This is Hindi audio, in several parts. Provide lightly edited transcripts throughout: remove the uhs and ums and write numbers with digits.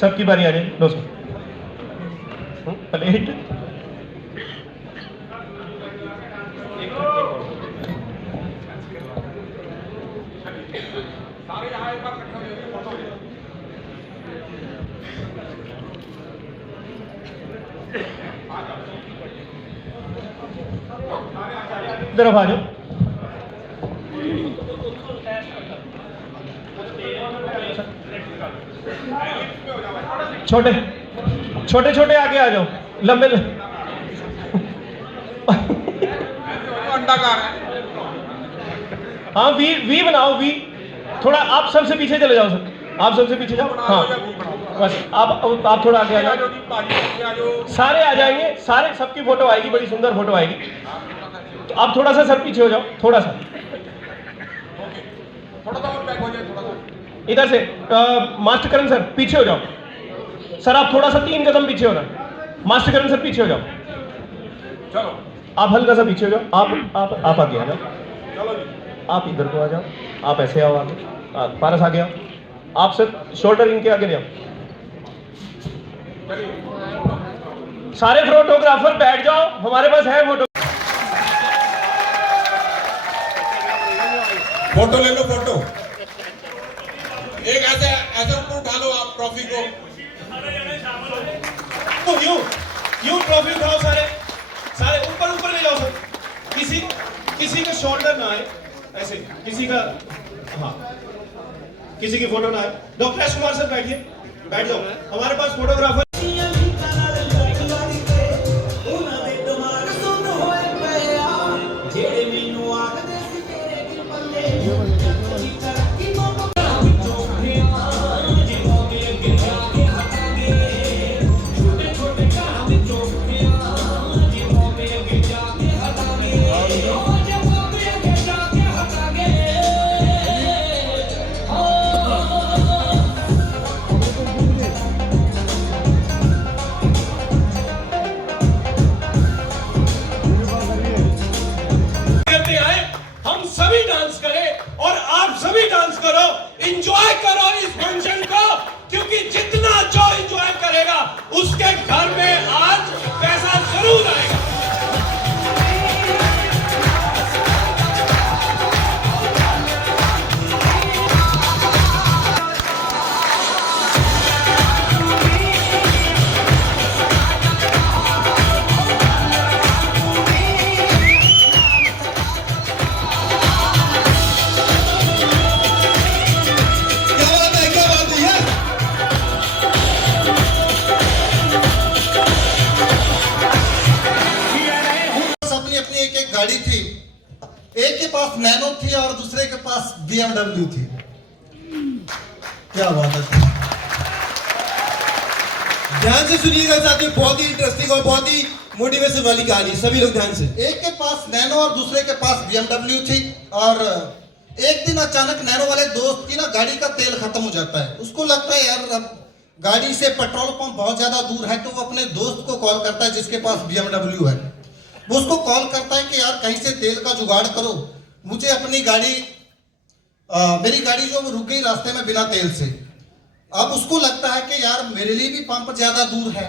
सबकी बारी आ जाए। लो सर प्लेट। इधर आ जाओ। छोटे छोटे छोटे आगे आ जाओ, लंबे अंडाकार है। हाँ वी बनाओ, वी। थोड़ा आप सबसे पीछे चले जाओ सर, आप सबसे पीछे जाओ। हाँ बस आप थोड़ा आगे आ जाओ। सारे आ जाएंगे, सारे सबकी फोटो आएगी, बड़ी सुंदर फोटो आएगी। तो आप थोड़ा सा सर पीछे हो जाओ, थोड़ा सा और बैक हो जाए, थोड़ा सा इधर से। मास्टर करण सर पीछे हो जाओ सर, आप थोड़ा सा 3 कदम पीछे हो ना। मास्टर करण सर पीछे हो जाओ, चलो आप हल्का सा पीछे हो जाओ। आप आगे आ जाओ, चलो जी। आप इधर को आ जाओ, आप ऐसे आओ आगे, पारस आ गया। आप सर शोल्डर इनके आगे ले आओ। सारे फोटोग्राफर बैठ जाओ, हमारे पास है फोटो। फोटो ले लो, फोटो एक ऐसे ऐसे ऊपर उठा लो आप ट्रॉफी को। तो यूं ट्रॉफी उठाओ, सारे सारे ऊपर ऊपर ले जाओ सर। किसी का शोल्डर ना आए, ऐसे किसी का, हाँ किसी की फोटो ना आए। डॉक्टर राज कुमार सर बैठिए, बैठ जाओ। हमारे पास फोटोग्राफर एंजॉय करो इस फंक्शन को, क्योंकि जितना जो एंजॉय करेगा उसके घर में आज पैसा जरूर आएगा। गाड़ी थी, एक के पास नैनो थी और दूसरे के पास BMW थी। क्या बात है, ध्यान से सुनिएगा साथियों, बहुत ही इंटरेस्टिंग और बहुत ही मोटिवेशन वाली कहानी। सभी लोग ध्यान से। एक के पास नैनो और दूसरे के पास BMW थी। और एक दिन अचानक नैनो वाले दोस्त की ना गाड़ी का तेल खत्म हो जाता है। उसको लगता है यार अब गाड़ी से पेट्रोल पंप बहुत ज्यादा दूर है, तो वो अपने दोस्त को कॉल करता है जिसके पास BMW है। वो उसको कॉल करता है कि यार कहीं से तेल का जुगाड़ करो, मुझे अपनी गाड़ी मेरी गाड़ी जो वो रुक गई रास्ते में बिना तेल से। अब उसको लगता है कि यार मेरे लिए भी पंप ज्यादा दूर है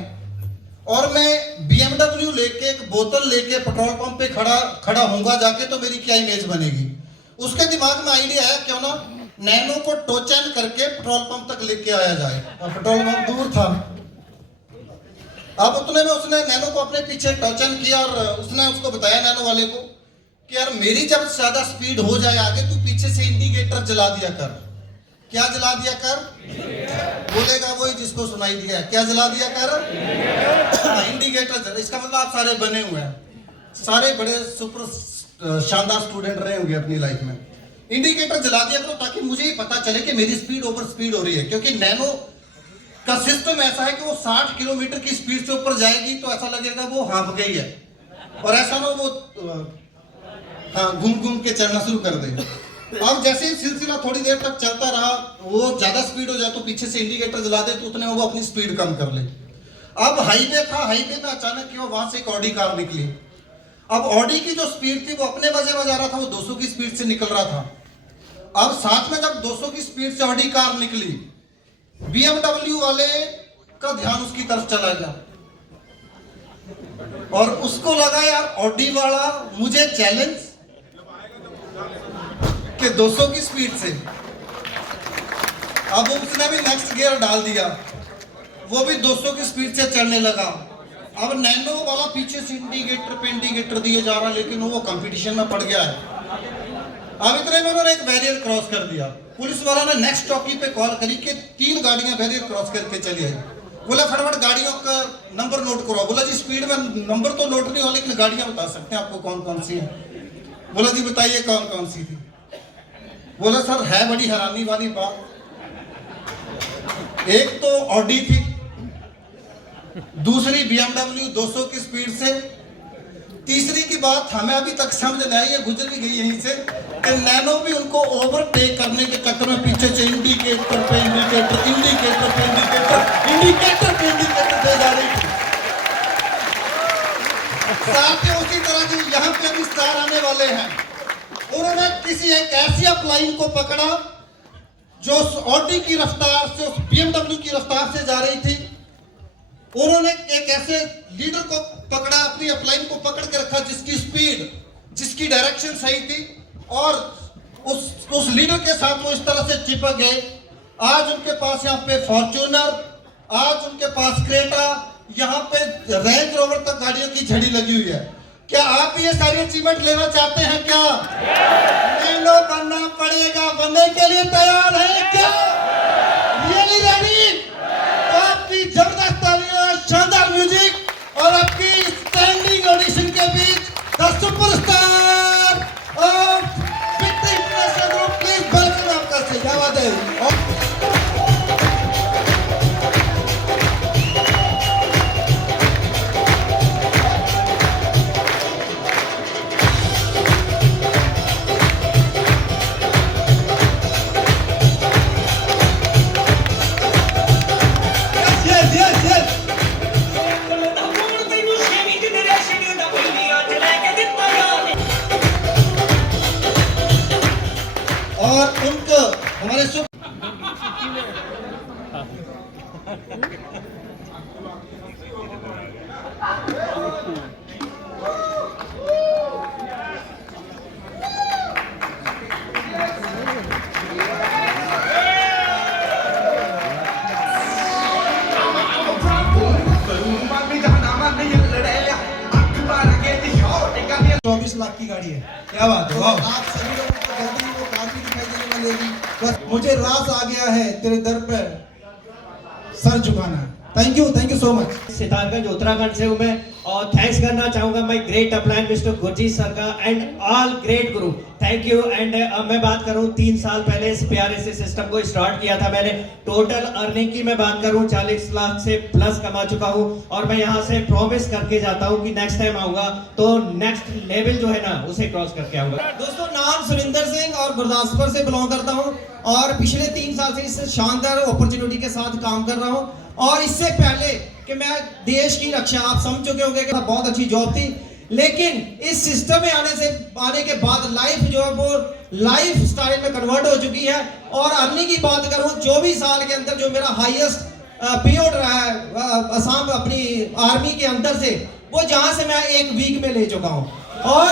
और मैं BMW लेके एक बोतल लेके पेट्रोल पंप पे खड़ा होऊंगा जाके, तो मेरी क्या इमेज बनेगी। उसके दिमाग में आइडिया आया क्यों ना नैनो को टोचन करके पेट्रोल पंप तक लेके आया जाए। पेट्रोल पंप दूर था। अब उतने में उसने नैनो को अपने पीछे टोचन किया और उसने उसको बताया नैनो वाले को कि यार मेरी जब ज्यादा स्पीड हो जाए आगे, तू पीछे से इंडिकेटर जला दिया कर। क्या जला दिया कर? बोलेगा वही जिसको सुनाई दिया। क्या जला दिया कर? इंडिकेटर। इसका मतलब आप सारे बने हुए हैं, सारे बड़े सुपर शानदार स्टूडेंट रहे होंगे अपनी लाइफ में। इंडिकेटर जला दिया करो ताकि मुझे ही पता चले कि मेरी स्पीड ओवर स्पीड हो रही है, क्योंकि नैनो का सिस्टम ऐसा है कि वो 60 किलोमीटर की स्पीड से ऊपर जाएगी तो ऐसा लगेगा वो हाँफ गई है, और ऐसा ना वो घूम घूम के चलना शुरू कर दे। अब जैसे ही सिलसिला थोड़ी देर तक चलता रहा, वो ज्यादा स्पीड हो जाए तो पीछे से इंडिकेटर जला दे, तो उतने में वो अपनी स्पीड कम कर ले। अब हाईवे था, हाईवे में अचानक कि वहां से एक ऑडी कार निकली। अब ऑडी की जो स्पीड थी वो अपने मजे बजा रहा था, वो 200 की स्पीड से निकल रहा था। अब साथ में जब 200 की स्पीड से ऑडी कार निकली BMW वाले का ध्यान उसकी तरफ चला गया और उसको लगा यार ऑडी वाला मुझे चैलेंज कि 200 की स्पीड से। अब उसने भी नेक्स्ट गियर डाल दिया, वो भी 200 की स्पीड से चढ़ने लगा। अब नैनो वाला पीछे से इंडिकेटर पे इंडिकेटर दिए जा रहा, लेकिन वो कंपटीशन में पड़ गया है। अब इतने में उन्होंने एक बैरियर क्रॉस कर दिया। पुलिस वाला ने नेक्स्ट चौकी पे कॉल करी कि 3 गाड़ियां बैरियर क्रॉस करके चली आई। बोला फटाफट गाड़ियों का नंबर नोट करो। बोला जी स्पीड में नंबर तो नोट नहीं हो, लेकिन गाड़ियां बता सकते हैं आपको कौन कौन सी है। बोला जी बताइए कौन कौन सी थी। बोला सर है बड़ी हैरानी वाली बात, एक तो ऑडी थी, दूसरी BMW 200 की स्पीड से, तीसरी की बात हमें अभी तक समझ नहीं आई, ये गुजर भी गई यहीं से, कि नैनो भी उनको ओवरटेक करने के चक्कर में पीछे से इंडिकेटर पे इंडिकेटर इंडिकेटर पे इंडिकेटर इंडिकेटर पे इंडिकेटर दे जा रही थी। साथ ही उसी तरह जो यहाँ पे अभी स्टार आने वाले हैं, उन्होंने किसी एक ऐसी अपलाइन को पकड़ा जो ऑडी की रफ्तार से BMW की रफ्तार से जा रही थी। उन्होंने एक ऐसे लीडर को पकड़ा, अपनी अपलाइन को पकड़ के रखा जिसकी स्पीड, जिसकी डायरेक्शन सही थी, और उस लीडर के साथ वो इस तरह से चिपक गए। आज उनके पास यहाँ पे फॉर्च्यूनर, आज उनके पास क्रेटा, यहाँ पे रेंज रोवर तक गाड़ियों की झड़ी लगी हुई है। क्या आप ये सारी अचीवमेंट लेना चाहते हैं? क्या नैनो बनना पड़ेगा, बनने के लिए तैयार है क्या? Really ready? तो आपकी जबरदस्त तालियां, शानदार म्यूजिक और आपकी स्टैंडिंग ऑडिशन के बीच the superstar of Victory International group, please welcome आपका से। क्या बात है? और उनको हमारे लाख की गाड़ी है। क्या बात है? आप सभी लोगों को जल्दी वो कार भी दिखाई देने वाली होगी। बस मुझे रास आ गया है तेरे दर पर सर झुकाना। Thank you so much. Sitarganj Uttarakhand से हूँ मैं, और थैंक्स करना चाहूंगा my great upline mister Gurjeet sir का and all great guru. Thank you. And मैं बात करूं 3 साल पहले इस प्यारे से सिस्टम को स्टार्ट किया था मैंने। टोटल अर्निंग की मैं बात करूं 40 लाख से प्लस कमा चुका हूं, और मैं यहां से प्रॉमिस करके जाता हूं कि नेक्स्ट टाइम आऊंगा तो नेक्स्ट लेवल जो है ना उसे क्रॉस करके आऊंगा। दोस्तों नाम सुरिंदर सिंह और गुरदासपुर से बिलोंग करता हूं, और पिछले 3 साल से इस शानदार अपॉर्चुनिटी के साथ काम कर रहा हूं। और इससे पहले कि मैं देश की रक्षा, आप समझ चुके होंगे कि बहुत अच्छी जॉब थी, लेकिन इस सिस्टम में आने के बाद लाइफ जो है वो लाइफ स्टाइल में कन्वर्ट हो चुकी है। और अर्निंग की बात करूं 24 साल के अंदर जो मेरा हाईएस्ट पीरियड रहा है असम अपनी आर्मी के अंदर से, वो जहां से मैं 1 वीक में ले चुका हूं, और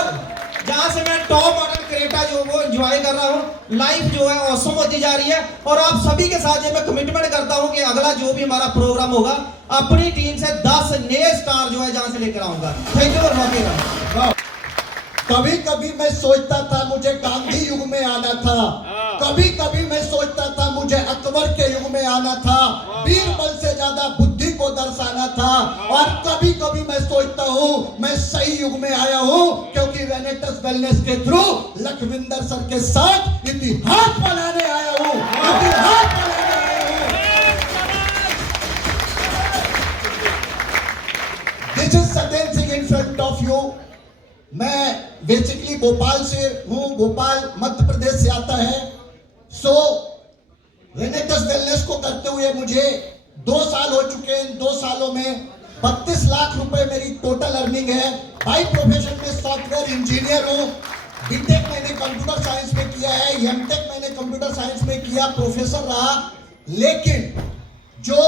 जहां से मैं टॉप मॉडल क्रेटा जो वो एंजॉय कर रहा हूं। लाइफ जो है ऑसम होती जा रही है, और आप सभी के साथ ये मैं कमिटमेंट करता हूं कि अगला जो भी हमारा प्रोग्राम होगा अपनी टीम से 10 नए स्टार जो है जहां से लेकर आऊंगा। थैंक यू फॉर कभी कभी मैं सोचता था मुझे गांधी युग में आना था, कभी कभी मैं सोचता था मुझे अकबर के युग में आना था, बीरबल से ज्यादा बुद्धि को दर्शाना था, और कभी कभी मैं सोचता हूँ मैं सही युग में आया हूँ, क्योंकि रेनेटस वेलनेस के थ्रू लखविंदर सर के साथ इतिहास बनाने आया हूँ, इतिहास बनाने आया हूँ। This is Satyam Singh in front of you। मैं बेसिकली भोपाल से हूँ, भोपाल मध्य प्रदेश से आता है। सो रेनेटस वेलनेस को करते हुए मुझे 2 साल हो चुके हैं। इन 2 सालों में 32 लाख रुपए मेरी टोटल अर्निंग है। बाई प्रोफेशन में सॉफ्टवेयर इंजीनियर हूँ। बीटेक मैंने कंप्यूटर साइंस में किया है, एमटेक मैंने कंप्यूटर साइंस में किया, प्रोफेसर रहा। लेकिन जो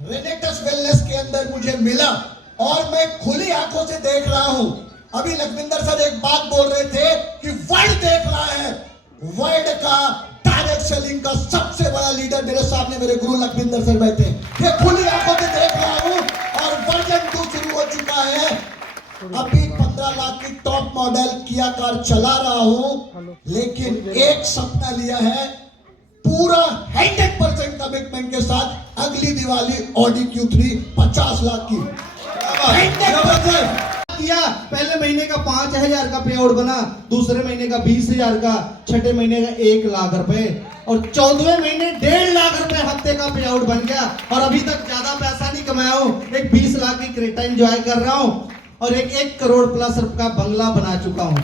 रेनेटस वेलनेस के अंदर मुझे मिला और मैं खुली आंखों से देख रहा हूं। अभी लखविंदर सर एक बात बोल रहे थे कि वर्ल्ड देख रहा है, वर्ल्ड का डायरेक्ट सेलिंग का सबसे बड़ा लीडर मेरे सामने मेरे गुरु लखविंदर सर बैठे हैं। ये खुली आंखों से देख रहा हूं और वर्जन 2 शुरू हो चुका है। अभी 15 लाख की टॉप मॉडल किया कार चला रहा हूं, लेकिन एक सपना लिया है पूरा 100% कमिटमेंट के साथ, अगली दिवाली ऑडी Q3 50 लाख की 100%। किया पहले महीने का 5,000 का पे आउट बना, दूसरे महीने का 20,000 का, छठे महीने का 1 लाख रुपए और 14वें महीने 1.5 लाख रुपए हफ्ते का पे आउट बन गया। और अभी तक ज्यादा पैसा नहीं कमाया हूं, एक 20 लाख की क्रेटा एंजॉय कर रहा हूं और एक 1 करोड़ प्लस का बंगला बना चुका हूं।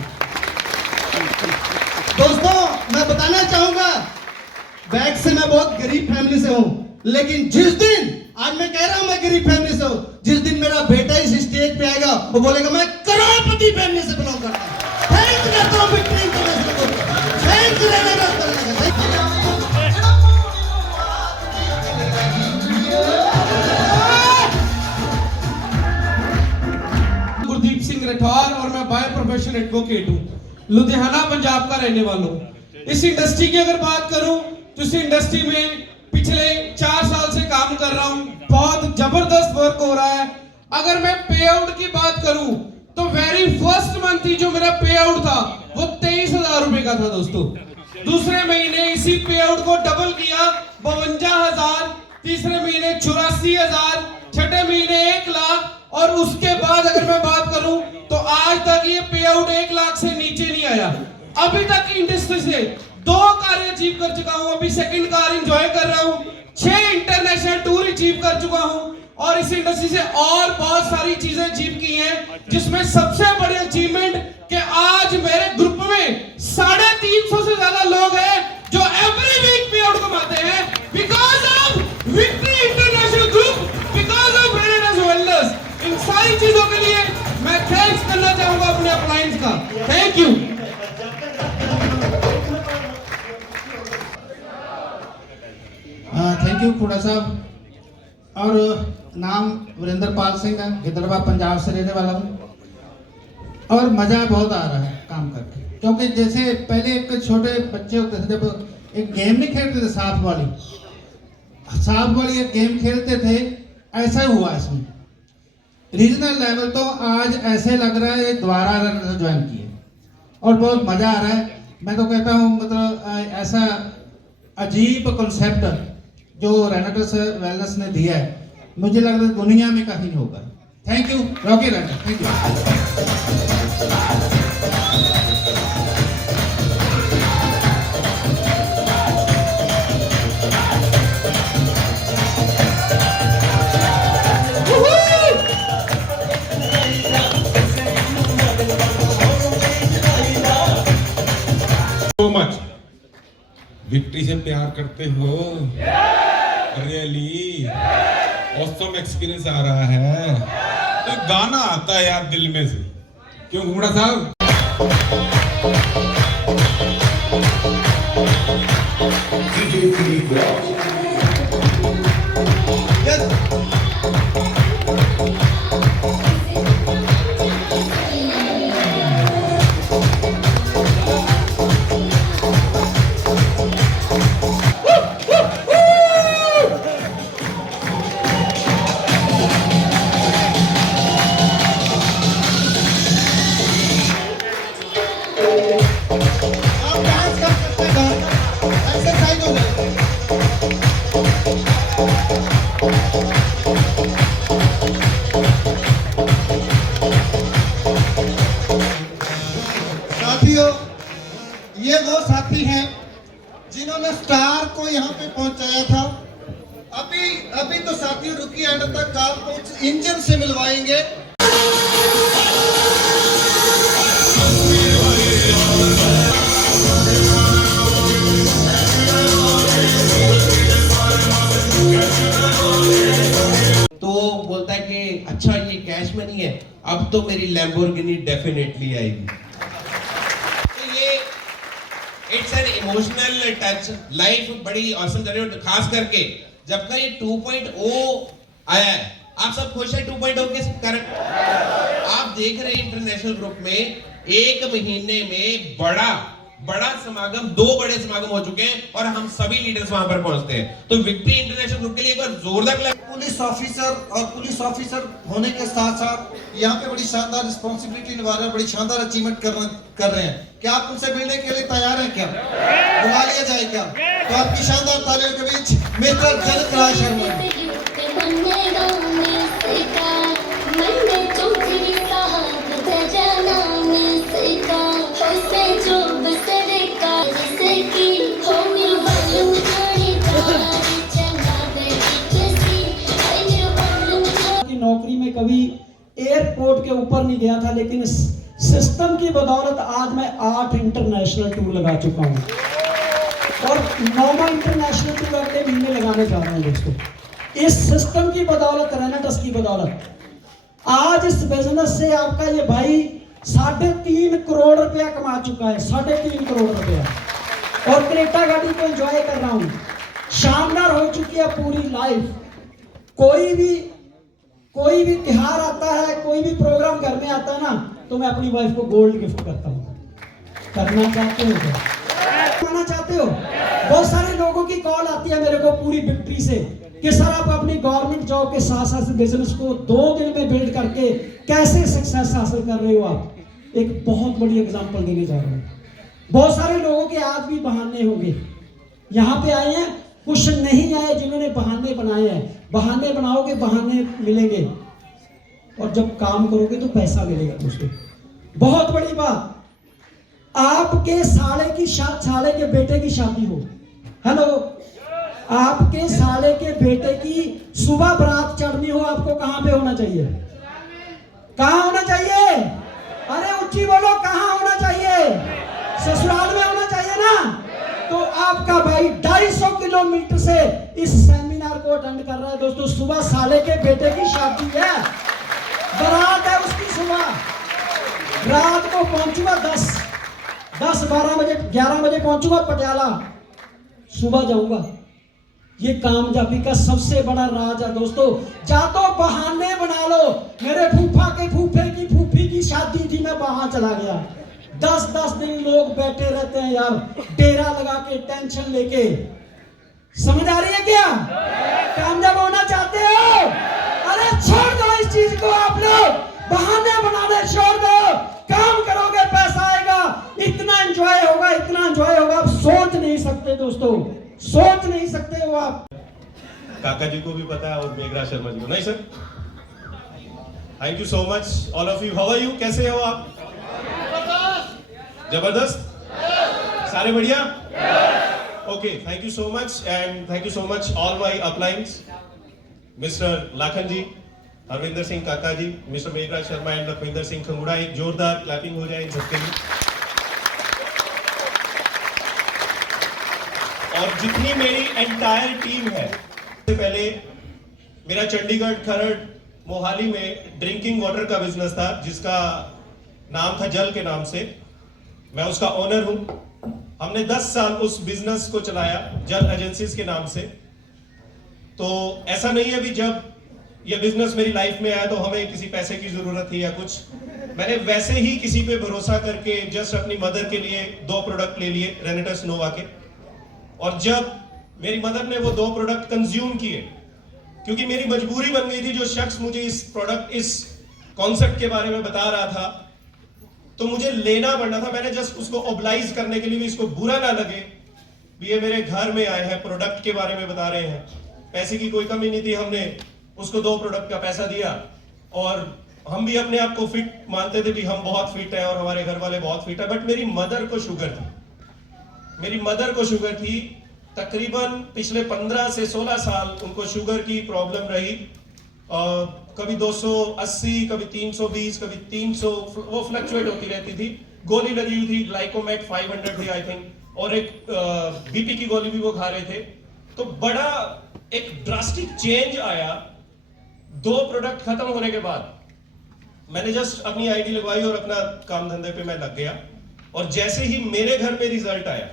दोस्तों मैं बताना चाहूंगा, बैक से मैं बहुत गरीब फैमिली से हूं, लेकिन जिस दिन, आज मैं कह रहा हूं मैं गरीब फैमिली से हूं, जिस दिन मेरा बेटा इस स्टेज पे आएगा वो बोलेगा मैं करोड़पति फैमिली से बिलोंग करता हूं। थैंक्स करता हूं विक्ट्री इंटरनेशनल को, थैंक्स गुरदीप सिंह राठौर और मैं बाय प्रोफेशन एडवोकेट हूँ, लुधियाना पंजाब का रहने वाला हूँ। इस इंडस्ट्री की अगर बात करूं तो इस इंडस्ट्री में पिछले 4 साल से काम कर रहा हूं, बहुत जबरदस्त वर्क हो रहा है। अगर मैं पे आउट की बात करूं तो वेरी फर्स्ट मंथ ही जो मेरा पे आउट था वो 23,000 रुपए का था दोस्तों। दूसरे महीने इसी पे आउट को डबल किया 52,000, तीसरे महीने 84,000, छठे महीने 1 लाख और उसके बाद अगर मैं बात करूं तो आज तक ये पे आउट 1 लाख से नीचे नहीं आया। अभी तक इंडस्ट्री से 2 कार अचीव कर चुका हूं, अभी सेकंड कार एंजॉय कर रहा हूं, 6 इंटरनेशनल टूर अचीव कर चुका हूं और इस इंडस्ट्री से और बहुत सारी चीजें अचीव की हैं, जिसमें सबसे बड़ी अचीवमेंट कि आज मेरे ग्रुप में 350 से ज्यादा लोग हैं जो एवरी वीक पे आउट कमाते हैं because of Victory International group, because of Renatus wellness. इन सारी चीजों के लिए मैं थैंक्स करना चाहूंगा अपने अपलायंस का। Thank you. थैंक यू खुड़ा साहब। और नाम वीरेंद्र पाल सिंह है, गिद्दड़वा पंजाब से रहने वाला हूँ और मज़ा बहुत आ रहा है काम करके, क्योंकि जैसे पहले एक छोटे बच्चे होते थे जब एक गेम नहीं खेलते थे सांप वाली एक गेम खेलते थे, ऐसा ही हुआ इसमें। रीजनल लेवल तो आज ऐसे लग रहा है दोबारा ज्वाइन किए और बहुत मज़ा आ रहा है। मैं तो कहता हूँ मतलब ऐसा अजीब कॉन्सेप्ट जो रेनेटस वेलनेस ने दिया है, मुझे लगता है दुनिया में कहीं नहीं होगा। Thank you Rocky रेनेटस, thank you. So much. Victory से प्यार करते हो, रियली ऑसम एक्सपीरियंस आ रहा है। तो गाना आता है यार दिल में से, क्यों घुमड़ा साहब? साथियों, ये वो साथी हैं जिन्होंने स्टार को यहाँ पे पहुंचाया था। अभी तो साथियों रुकी एंड तक आपको उस इंजन से मिलवाएंगे। तो बोलता है कि अच्छा ये कैश मनी है, अब तो मेरी लैम्बोर्गिनी डेफिनेटली आएगी। तो ये it's an emotional touch. Life बड़ी औसम कर रही है, खास करके जब का ये 2.0 आया है, आप सब खुश है 2.0 के कारण? आप देख रहे हैं इंटरनेशनल ग्रुप में एक महीने में बड़ा समागम, 2 बड़े समागम हो चुके हैं और हम सभी लीडर्स वहां पर पहुंचते हैं। तो विक्ट्री इंटरनेशनल ग्रुप के लिए एक बार जोरदार पुलिस ऑफिसर होने के साथ साथ यहाँ पे बड़ी शानदार रिस्पॉन्सिबिलिटी निभा रहे हैं, बड़ी शानदार अचीवमेंट कर रहे हैं। क्या आप उनसे मिलने के लिए तैयार हैं? क्या बुला लिया जाए क्या? तो आपकी शानदार तालियों के बीच मिस्टर जनकराज शर्मा। नौकरी में कभी एयरपोर्ट के ऊपर नहीं गया था, लेकिन सिस्टम की बदौलत आज मैं 8 इंटरनेशनल टूर लगा चुका हूं और 9वां इंटरनेशनल टूर अगले महीने लगाने जा रहा हूं दोस्तों। इस सिस्टम की बदौलत, रेनेटस की बदौलत, आज इस बिजनेस से आपका ये भाई 3.5 करोड़ रुपया कमा चुका है, 3.5 करोड़ रुपया। और क्रेटा गाड़ी को एंजॉय कर रहा हूं, शानदार हो चुकी है पूरी लाइफ। कोई भी त्योहार आता है, कोई भी प्रोग्राम घर में आता है ना, तो मैं अपनी वाइफ को गोल्ड गिफ्ट करता हूँ। करना चाहते हो क्या? करना चाहते हो? बहुत सारे लोगों की कॉल आती है मेरे को पूरी विक्ट्री से कि सर आप अपनी गवर्नमेंट जॉब के साथ साथ बिजनेस को 2 दिन में बिल्ड करके कैसे सक्सेस हासिल कर रहे हो आप। एक बहुत बड़ी एग्जांपल देने जा रहा हूँ। बहुत सारे लोगों के आज भी बहाने होंगे, यहाँ पे आए हैं, कुछ नहीं आए जिन्होंने बहाने बनाए हैं। बहाने बनाओगे, बहाने मिलेंगे, और जब काम करोगे तो पैसा मिलेगा दोस्तों। बहुत बड़ी बात, आपके साले के बेटे की शादी हो, हेलो, आपके साले के बेटे की सुबह बारात चढ़नी हो, आपको कहां पे होना चाहिए? कहां होना चाहिए? अरे ऊंची बोलो, कहां होना चाहिए? ससुराल में होना चाहिए ना। तो आपका भाई 250 किलोमीटर से इस सेमिनार को अटेंड कर रहा है दोस्तों। सुबह साले के बेटे की शादी है, बारात है उसकी सुबह, रात को पहुंचूंगा 10-12 बजे, 11 बजे पहुंचूंगा पटियाला, सुबह जाऊंगा। ये कामयाबी का सबसे बड़ा राज है दोस्तों। जा तो बहाने बना लो, मेरे फूफा के फूफे की फूफी की शादी थी, मैं वहां चला गया। 10-10 दिन लोग बैठे रहते हैं यार, डेरा लगा के, टेंशन लेके। समझ आ रही है क्या? कामयाब होना चाहते हो? अरे छोड़ दो इस चीज को, आप लोग बहाने बनाने छोड़ दो। काम करोगे पैसा आएगा, इतना एंजॉय होगा, इतना एंजॉय होगा, आप सोच नहीं सकते दोस्तों, सोच नहीं सकते हो आप। काका जी को भी पता है और मेघराज शर्मा जी को नहीं। Sir thank you so much all of you. How are you? कैसे हो आप? जबरदस्त, सारे बढ़िया? Okay, thank you so much and thank you so much all my uplines, mister Lakhan ji, Harvinder Singh Kaka ji, mister Meghraj Sharma and Lakhvinder Singh Khangura. एक जोरदार क्लैपिंग हो जाए इन सबके लिए। और जितनी मेरी एंटायर टीम है, सबसे पहले मेरा चंडीगढ़, खरड़, मोहाली में ड्रिंकिंग वाटर का बिजनेस था जिसका नाम था जल के नाम से। मैं उसका ओनर हूं। हमने 10 साल उस बिजनेस को चलाया जल एजेंसीज के नाम से। तो ऐसा नहीं है भी जब ये बिजनेस मेरी लाइफ में आया तो हमें किसी पैसे की जरूरत थी या कुछ, मैंने वैसे ही किसी पे भरोसा करके जस्ट अपनी मदर के लिए 2 प्रोडक्ट ले लिए रेनेटस नोवा के। और जब मेरी मदर ने वो 2 प्रोडक्ट कंज्यूम किए, क्योंकि मेरी मजबूरी बन गई थी, जो शख्स मुझे इस प्रोडक्ट, इस कॉन्सेप्ट के बारे में बता रहा था तो मुझे लेना पड़ना था। मैंने जस्ट उसको ओब्लाइज करने के लिए भी, इसको बुरा ना लगे भी ये मेरे घर में आए हैं, प्रोडक्ट के बारे में बता रहे हैं, पैसे की कोई कमी नहीं थी। हमने उसको 2 प्रोडक्ट का पैसा दिया और हम भी अपने आप को फिट मानते थे भी हम बहुत फिट है और हमारे घर वाले बहुत फिट है। बट मेरी मदर को शुगर थी, मेरी मदर को शुगर थी। तकरीबन पिछले 15 से 16 साल उनको शुगर की प्रॉब्लम रही। कभी 280, कभी 320, कभी 300, वो फ्लक्चुएट होती रहती थी। गोली लगी हुई थी, ग्लाइकोमेट 500 थी आई थिंक, और एक बीपी की गोली भी वो खा रहे थे। तो बड़ा एक ड्रास्टिक चेंज आया 2 प्रोडक्ट खत्म होने के बाद। मैंने जस्ट अपनी आईडी लगवाई और अपना काम धंधे पे मैं लग गया। और जैसे ही मेरे घर में रिजल्ट आया,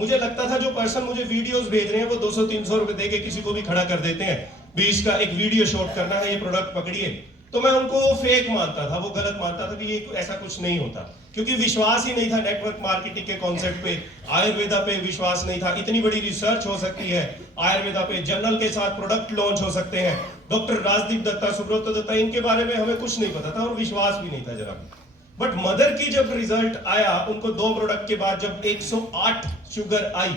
मुझे लगता था जो पर्सन मुझे वीडियोस भेज रहे हैं वो 200-300 रुपए दे के किसी को भी खड़ा कर देते हैं, भी इसका एक वीडियो शॉट करना है, ये प्रोडक्ट पकड़िए, तो मैं उनको फेक मानता था, वो गलत मानता था कि ये ऐसा कुछ नहीं होता, क्योंकि विश्वास ही नहीं था नेटवर्क मार्केटिंग के कॉन्सेप्ट पे, आयुर्वेदा पे विश्वास नहीं था। इतनी बड़ी रिसर्च हो सकती है आयुर्वेदा पे, जर्नल के साथ प्रोडक्ट लॉन्च हो सकते हैं, डॉक्टर राजदीप दत्ता, सुब्रत दत्ता, इनके बारे में हमें कुछ नहीं पता था और विश्वास भी नहीं था जरा। बट मदर की जब रिजल्ट आया, उनको 2 प्रोडक्ट के बाद जब 108 शुगर आई,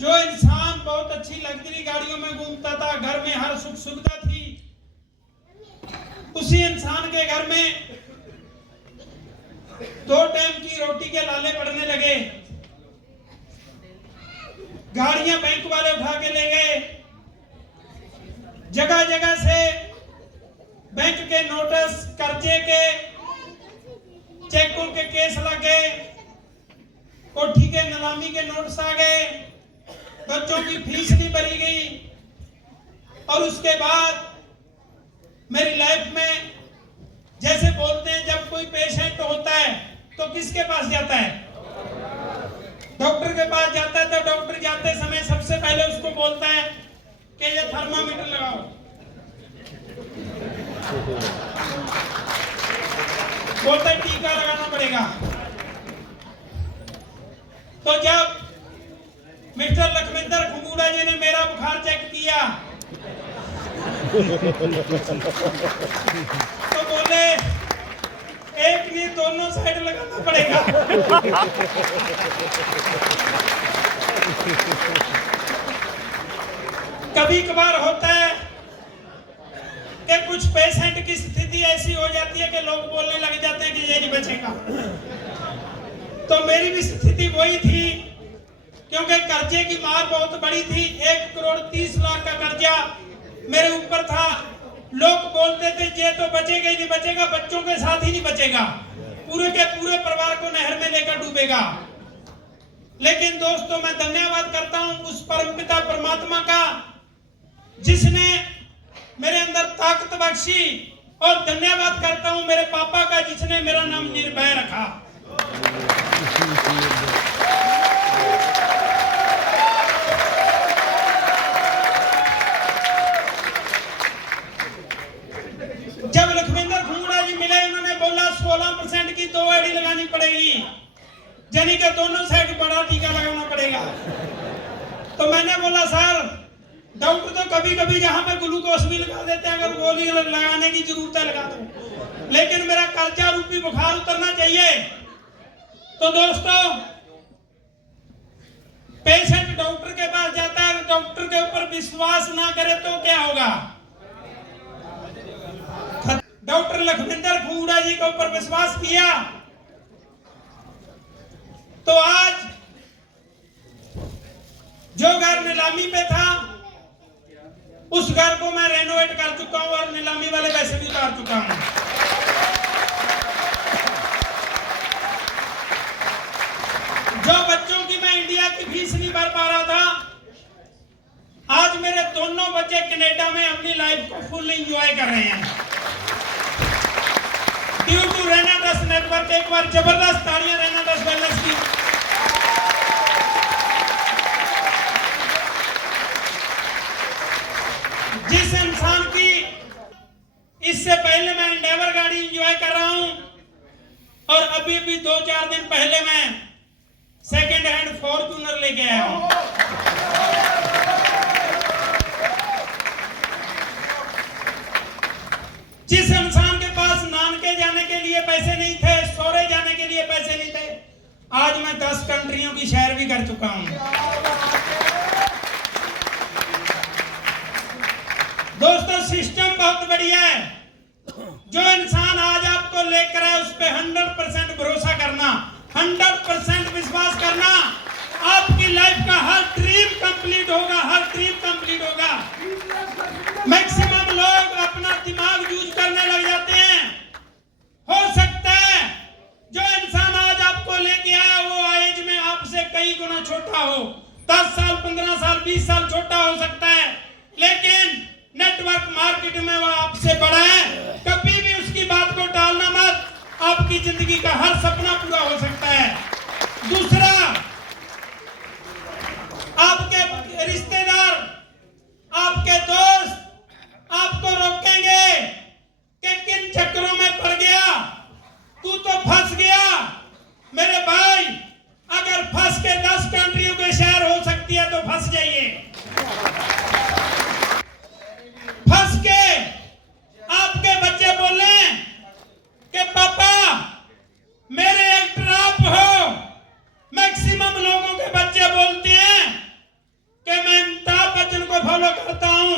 जो इंसान बहुत अच्छी लग्जरी गाड़ियों में घूमता था, घर में हर सुख सुविधा थी, उसी इंसान के घर में 2 टाइम की रोटी के लाले पड़ने लगे, गाड़ियां बैंक वाले उठा के ले गए, जगह जगह से बैंक के नोटिस, कर्जे के, चेकों के केस लगे, कोठी के नीलामी के नोटिस आ गए, बच्चों की फीस नहीं भरी गई, और उसके बाद मेरी लाइफ में जैसे बोलते हैं जब कोई पेशेंट होता है तो किसके पास जाता है? डॉक्टर के पास जाता है। तो डॉक्टर जाते समय सबसे पहले उसको बोलता है कि ये थर्मामीटर लगाओ, बोलता है टीका लगाना पड़ेगा। तो जब मिस्टर लखविंदर खुंगुड़ा जी ने मेरा बुखार चेक किया तो बोले एक नहीं दोनों साइड लगाना पड़ेगा। कभी कभार होता है कि कुछ पेशेंट की स्थिति ऐसी हो जाती है कि लोग बोलने लग जाते हैं कि ये नहीं बचेगा। तो मेरी भी स्थिति वही थी, क्योंकि कर्जे की मार बहुत बड़ी थी। 1,30,00,000 का कर्जा मेरे ऊपर था। लोग बोलते थे ये तो बचेगा ही नहीं बचेगा, बच्चों के साथ ही नहीं बचेगा, पूरे के पूरे परिवार को नहर में लेकर डूबेगा। लेकिन दोस्तों, मैं धन्यवाद करता हूं उस परमपिता परमात्मा का जिसने मेरे अंदर ताकत बख्शी, और धन्यवाद करता हूं मेरे पापा का जिसने मेरा नाम निर्भय रखा। जब लखविंदर खुंगुड़ा जी मिले, उन्होंने बोला 16% की 2 आईडी लगानी पड़ेगी, यानी कि दोनों साइड बड़ा टीका लगाना पड़ेगा। तो मैंने बोला सर, डॉक्टर तो कभी कभी जहां पे ग्लूकोज भी लगा देते हैं, अगर गोली लगाने की जरूरत है लगा दो, लेकिन मेरा कर्जा रूपी बुखार उतरना चाहिए। तो दोस्तों, पेशेंट डॉक्टर के पास जाता है, डॉक्टर के ऊपर विश्वास ना करे तो क्या होगा? डॉक्टर लखविंदर खुंगुड़ा जी के ऊपर विश्वास किया तो आज जो घर नीलामी पे था उस घर को मैं रेनोवेट कर चुका हूं और नीलामी वाले पैसे भी उतार चुका हूं। जो बच्चों की मैं इंडिया की फीस नहीं भर पा रहा था, आज मेरे दोनों बच्चे कनाडा में अपनी लाइफ को फुल एंजॉय कर रहे हैं ड्यू टू रेनाडस नेटवर्क। एक बार जबरदस्त तालियां रेनाडस वेलनेस की। जिस इंसान की इससे पहले मैं एंडेवर गाड़ी एंजॉय कर रहा हूं, और अभी भी 2-4 दिन पहले मैं सेकेंड हैंड फॉर्च्यूनर लेके आया हूं। जिस इंसान के पास नानके जाने के लिए पैसे नहीं थे, सौरे जाने के लिए पैसे नहीं थे, आज मैं 10 कंट्रियों की सैर भी कर चुका हूं। दोस्तों, सिस्टम बहुत बढ़िया है। जो इंसान आज आपको लेकर आए उस पर 100% भरोसा करना, 100% विश्वास करना, आपकी लाइफ का हर ड्रीम कंप्लीट होगा, हर ड्रीम कंप्लीट होगा। मैक्सिमम लोग अपना दिमाग यूज करने लग जाते हैं। हो सकता है जो इंसान आज आपको लेके आया वो एज में आपसे कई गुना छोटा हो, 10 साल, 15 साल, 20 साल छोटा हो सकता है, लेकिन नेटवर्क मार्केट में वो आपसे बड़ा है। कभी भी उसकी बात को टालना मत, आपकी जिंदगी का हर सपना पूरा हो सकता है। दूसरा, आपके रिश्तेदार, आपके दोस्त आपको रोकेंगे कि किन चक्करों में पड़ गया, तू तो फंस गया। मेरे भाई, अगर फंस के 10 कंट्रियों के शहर हो सकती है तो फंस जाइए। फंस के आपके बच्चे बोले कि पापा मेरे एक्टर आप हो। मैक्सिमम लोगों के बच्चे बोलते हैं कि मैं अमिताभ बच्चन को फॉलो करता हूं,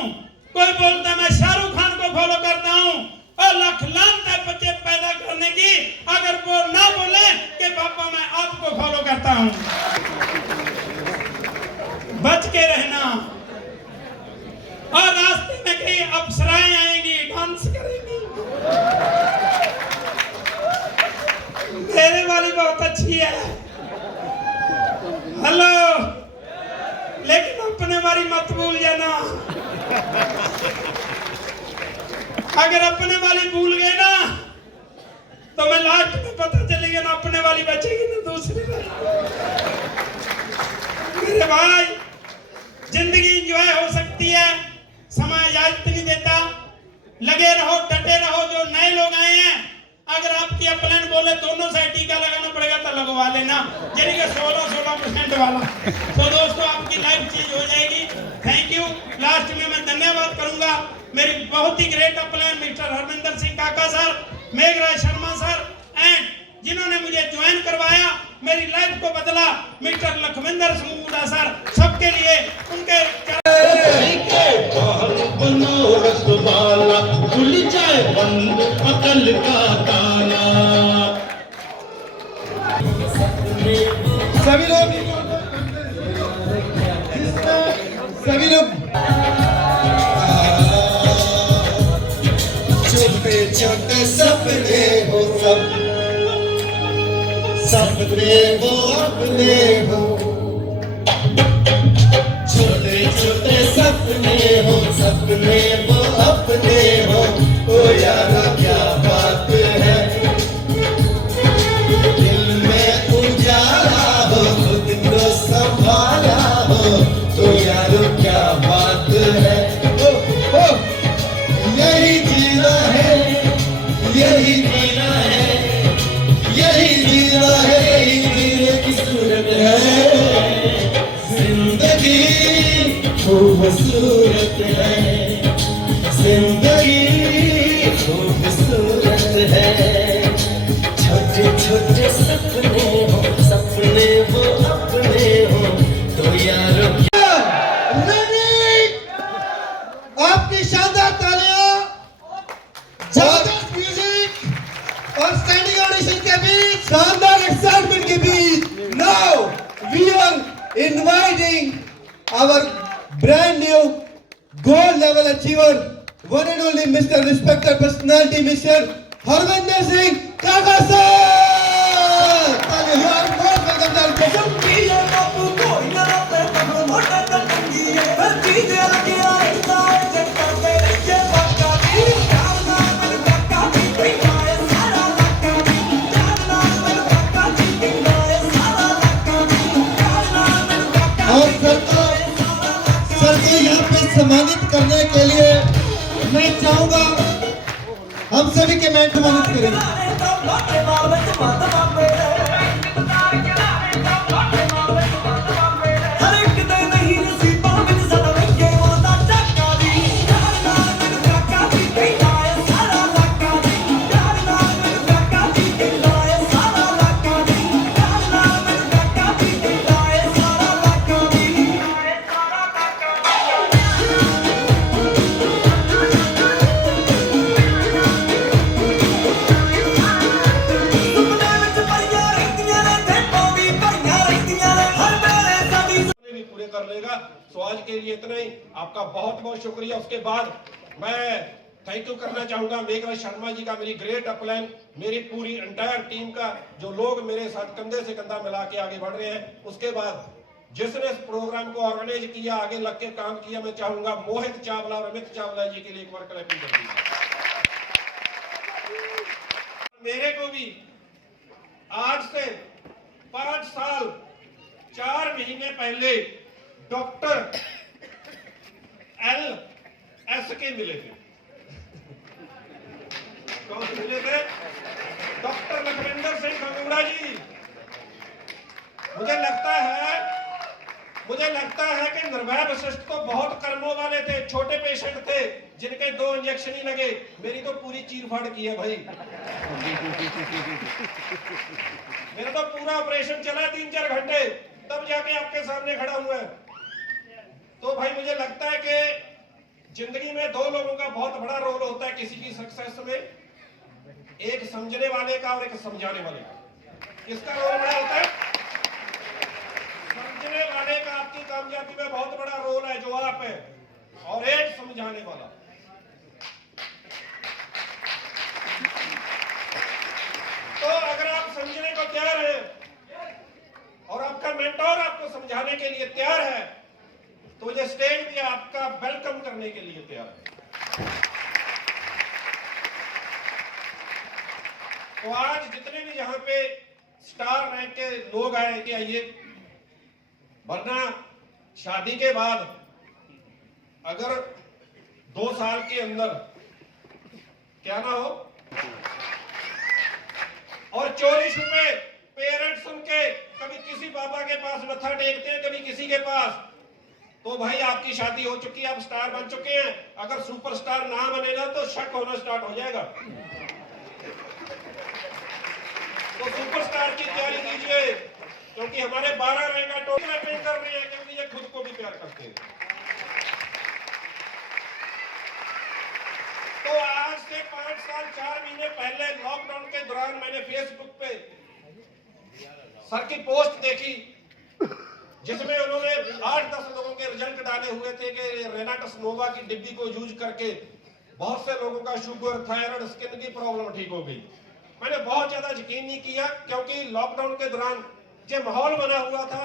कोई बोलता मैं शाहरुख खान को फॉलो करता हूं। और लाख बच्चे पैदा करने की अगर वो ना बोले कि पापा मैं आपको फॉलो करता हूं, बच के रहना। और रास्ते में कहीं अप्सराएं आएंगी, डांस करेंगी। मेरे वाली बहुत अच्छी है, हेलो, लेकिन अपने वाली मत भूल जाना। अगर अपने वाली भूल गए ना तो मैं लास्ट में पता चलेगा ना अपने वाली बचेगी ना दूसरी वाली। मेरे भाई, जिंदगी एंजॉय हो सकती है, समय इजाजत नहीं देता। लगे रहो, डटे रहो। जो नए लोग आए हैं, अगर आपकी अपलाइन बोले दोनों साइड टीका लगाना पड़ेगा तो लगवा लेना, यानी कि 16% वाला। तो दोस्तों, आपकी लाइफ चेंज हो जाएगी। Thank you. लास्ट में मैं धन्यवाद करूंगा मेरी बहुत ही great upline mister Harvinder Singh Kaka sir, Meghraj Sharma sir, and जिन्होंने मुझे ज्वाइन करवाया, मेरी लाइफ को बदला, मिस्टर लखविंदर सिंह सर। सबके लिए उनके खुल जाए बंद अकल का ताला। सभी लोग छोटे छोटे सपने हो, सब सपने वो अपने हो। छोटे छोटे सपने हो, सपने वो अपने हो। ओ यारो क्या बात है, दिल में उजाला हो, खुद को संभाला हो। तो यारो क्या बात है, ओ यही जीना है, यही जीना है, यही जीना है, यही जीने की सूरत है। जिंदगी खूबसूरत है, जिंदगी खूबसूरत है। छोटे छोटे सपने हो, सपने वो अपने हो। तो यारो आपकी शानदार तालियां, जबरदस्त म्यूजिक और स्टैंडिंग ऑडिशन के बीच, शानदार एक्साइटमेंट के बीच, now we are inviting our brand new gold level achiever, one and only Mr. Respected Personality, Mr. Harvinder Singh Kaka sir. You are most welcome sir. सम्मानित करने के लिए मैं चाहूंगा हम सभी के मैंने सम्मानित करेंगे। तो आज के लिए इतना ही, आपका बहुत बहुत शुक्रिया। उसके बाद मैं थैंक यू करना चाहूंगा मेघराज शर्मा जी का, मेरी ग्रेट अपलाइन, मेरी पूरी एंटायर टीम का, जो लोग मेरे साथ कंधे से कंधा मिला के आगे बढ़ रहे हैं। उसके बाद जिसने इस प्रोग्राम को ऑर्गेनाइज किया, आगे लग के काम किया, मैं चाहूंगा मोहित चावला और अमित चावला जी के लिए एक बार क्लैपिंग कर दीजिए। मेरे को भी आज से 5 साल 4 महीने पहले डॉक्टर LS के मिले थे। कौन से मिले थे? डॉक्टर लखविंदर सिंह खंगूड़ा जी। मुझे लगता है कि निर्भया वशिष्ठ तो बहुत कर्मों वाले थे, छोटे पेशेंट थे जिनके 2 इंजेक्शन ही लगे। मेरी तो पूरी चीर फाड़ की है भाई। मेरा तो पूरा ऑपरेशन चला 3-4 घंटे, तब जाके आपके सामने खड़ा हुआ है। तो भाई मुझे लगता है कि जिंदगी में 2 लोगों का बहुत बड़ा रोल होता है किसी की सक्सेस में, एक समझने वाले का और एक समझाने वाले का। किसका रोल बड़ा होता है? समझने वाले का आपकी कामयाबी में बहुत बड़ा रोल है, जो आप है, और एक समझाने वाला। तो अगर आप समझने को तैयार हैं और आपका मेंटोर आपको समझाने के लिए तैयार है, तो ये स्टेज भी आपका वेलकम करने के लिए तैयार है। तो आज जितने भी यहाँ पे स्टार रैंक के लोग आए कि आइए, वरना शादी के बाद अगर 2 साल के अंदर क्या ना हो और 24 रुपए पेरेंट्स उनके कभी किसी बाबा के पास मत्था टेकते हैं, कभी किसी के पास, तो भाई आपकी शादी हो चुकी है, आप स्टार बन चुके हैं। अगर सुपरस्टार ना बने ना तो शक होना स्टार्ट हो जाएगा। तो सुपरस्टार की तैयारी कीजिए, क्योंकि हमारे 12 रहेगा टोटल पे कर रहे हैं, क्योंकि ये खुद को भी प्यार करते हैं। तो आज से 5 साल 4 महीने पहले लॉकडाउन के दौरान मैंने फेसबुक पे सर की पोस्ट देखी, जिसमें उन्होंने 8-10 लोगों के रिजल्ट डाले हुए थे कि रेनाटस नोवा की डिब्बी को यूज करके बहुत से लोगों का शुगर, थायराइड, स्किन की प्रॉब्लम ठीक हो गई। मैंने बहुत ज्यादा यकीन नहीं किया, क्योंकि लॉकडाउन के दौरान जो माहौल बना हुआ था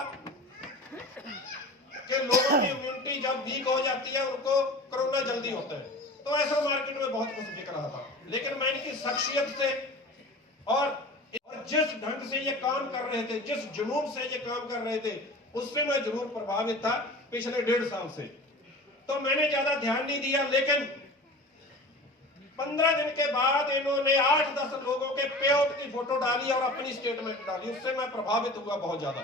कि लोगों की इम्यूनिटी जब वीक हो जाती है उनको कोरोना जल्दी होता है, तो ऐसा मार्केट में बहुत कुछ बिक रहा था। लेकिन मैं इनकी शख्सियत से और जिस ढंग से ये काम कर रहे थे, जिस जुनून से ये काम कर रहे थे, उससे मैं जरूर प्रभावित था पिछले 1.5 साल से। तो मैंने ज्यादा ध्यान नहीं दिया, लेकिन 15 दिन के बाद इन्होंने 8-10 लोगों के पेआउट की फोटो डाली और अपनी स्टेटमेंट डाली। उससे मैं प्रभावित हुआ, बहुत ज्यादा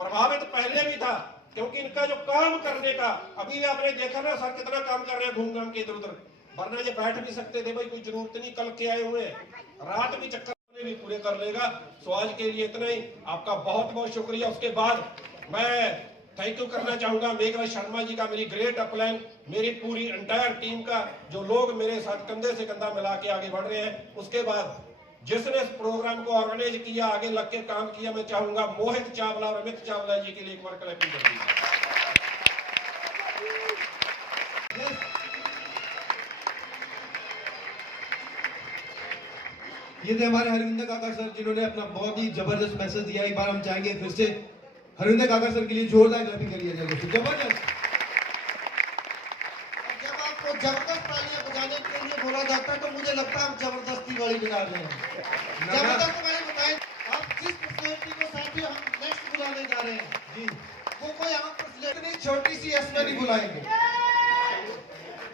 प्रभावित पहले भी था, क्योंकि इनका जो काम करने का, अभी आपने देखा ना सर कितना काम कर रहे हैं घूम घाम के इधर उधर, वरना ये बैठ भी सकते थे भाई, कोई जरूरत नहीं, कल के आए हुए रात भी चक्कर भी पूरे कर लेगा। सो आज के लिए इतना ही, आपका बहुत बहुत शुक्रिया। उसके बाद मैं थैंक यू करना चाहूंगा मेघराज शर्मा जी का, मेरी ग्रेट अपलाइन, मेरी पूरी एंटायर टीम का, जो लोग मेरे साथ कंधे से कंधा मिला के आगे बढ़ रहे हैं। उसके बाद जिसने इस प्रोग्राम को ऑर्गेनाइज किया, आगे लग के काम किया, मैं चाहूंगा मोहित चावला और अमित चावला जी के लिए एक बार क्लैपिंग कर दीजिए। ये थे हमारे हरविंदर काका सर, जिन्होंने अपना बहुत ही जबरदस्त मैसेज दिया। एक बार हम चाहेंगे फिर से हरविंदर काका सर के लिए जोरदार क्लैपिंग करिए जाएगा। जबरदस्त। जब आपको जबरदस्त तालियां बजाने के लिए बोला जाता है तो मुझे लगता है आप जबरदस्ती वाली बजा रहे हैं। जबरदस्त वाली बताएं, आप जिस पर्सनैलिटी को साथी हम नेक्स्ट बुलाने जा रहे हैं जी, वो कोई यहाँ पर इतनी छोटी सी एस में नहीं बुलाएंगे।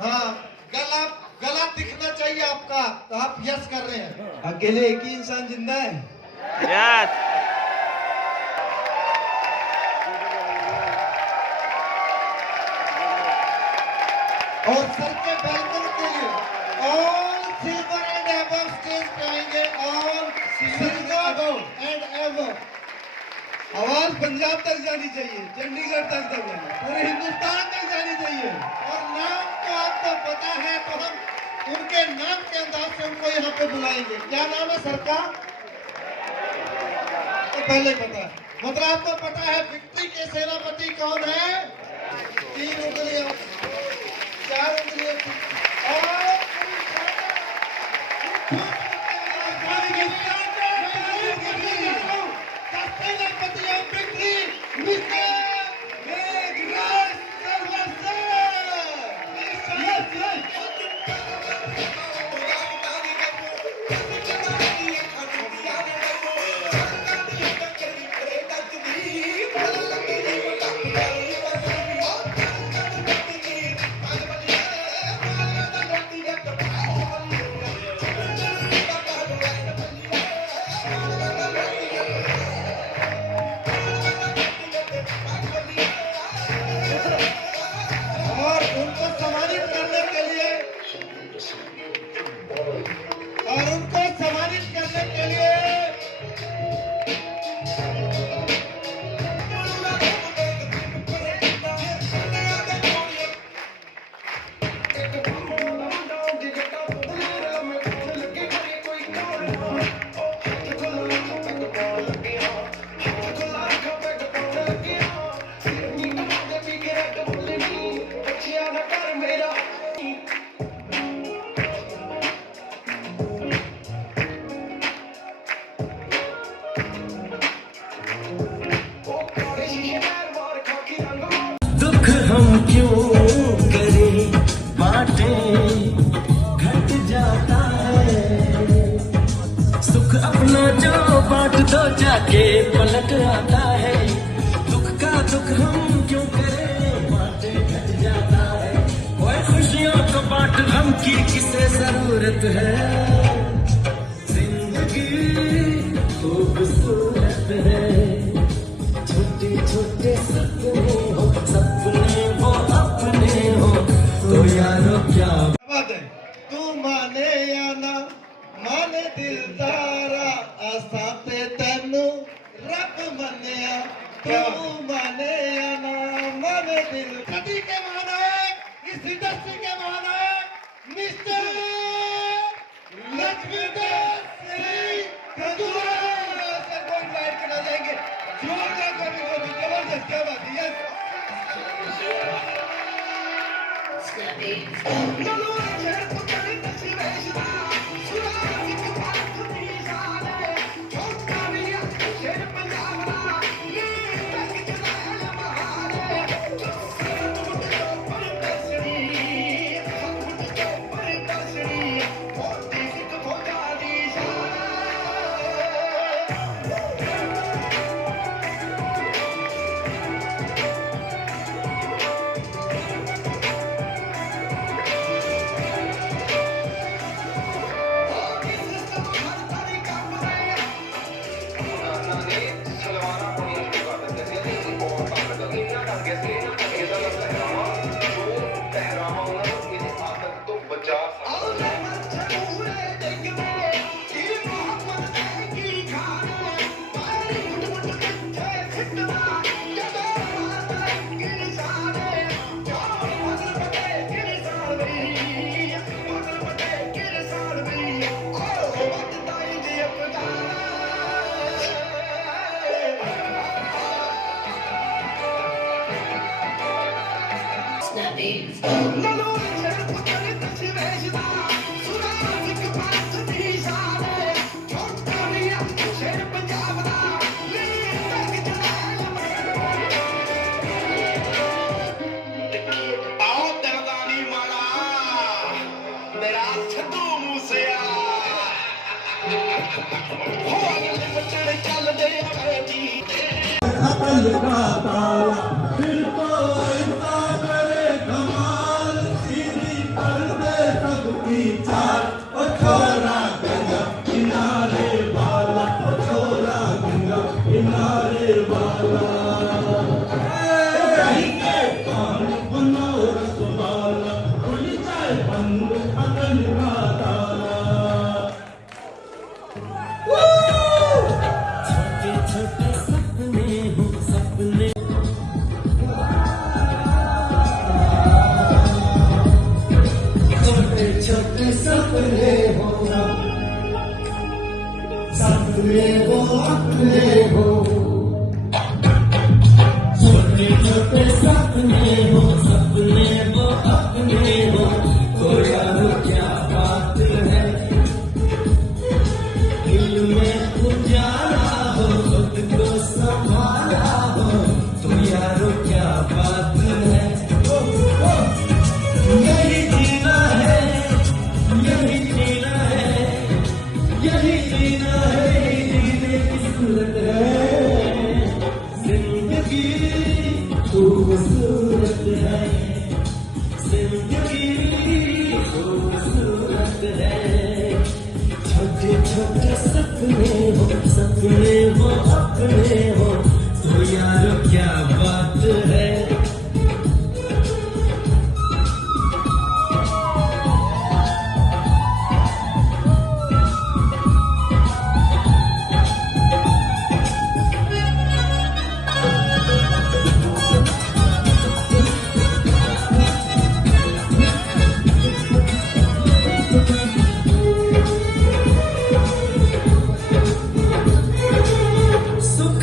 हाँ, गला दिखना चाहिए आपका, तो आप यस कर रहे हैं। अकेले एक ही इंसान जिंदा है। यस। और सर के वेलकम के लिए all silver and above stage पे आएंगे, ऑल सिल्वर एंड एबव। आवाज पंजाब तक जानी चाहिए, चंडीगढ़ तक जानी, पूरे हिंदुस्तान तक जानी चाहिए। और नाम तो आपको पता है, तो हम उनके नाम के अंदाज से उनको यहाँ पे बुलाएंगे। क्या नाम है सर का? तो पहले पता है, मतलब आपको पता है विक्ट्री के सेनापति कौन है? 3 उंगलियों, 4 उंगलियों और सेनापति of victory mister Meghraj Sharma sir. के पलट आता है, दुख का दुख हम क्यों करें, बातें घट जाता है, कोई खुशियों को बांट गम की किसे जरूरत है, जिंदगी खूबसूरत है, छोटे छोटे सपने हो, सपने वो अपने हो, तो यारो क्या बात है। तू माने या ना माने दिल तारा, आसा ते तेनू रब मन्या, तू माने या ना माने दिल। सदी के मानक, इस इंडस्ट्री के मानक मिस्टर लक्ष्मीधर सिंह खजूरा सर को इनवाइट करना चाहेंगे। जोरदार कभी जबरदस्त, क्या बात है। सुख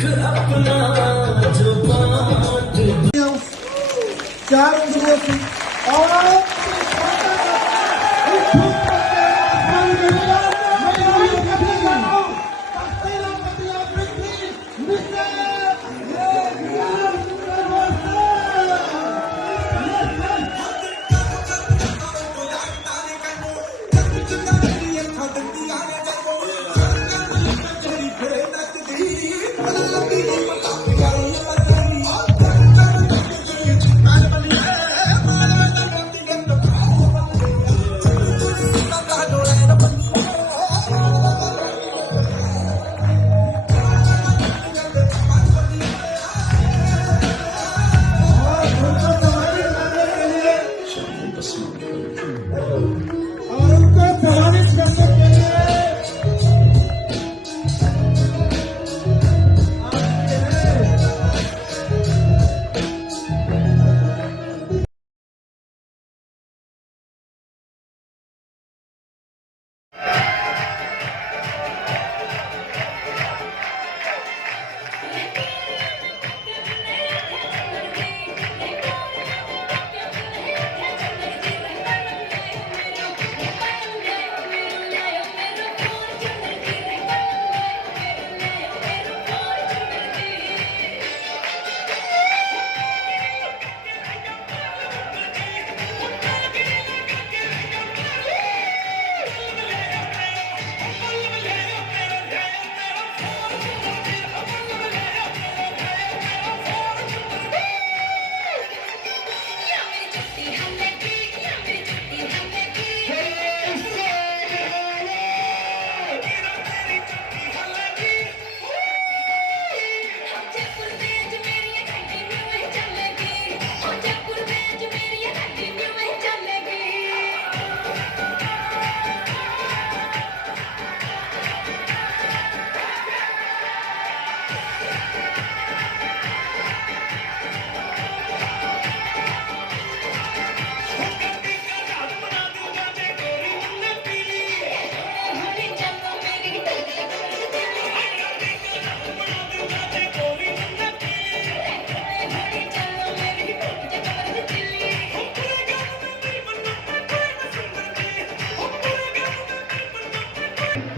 ओ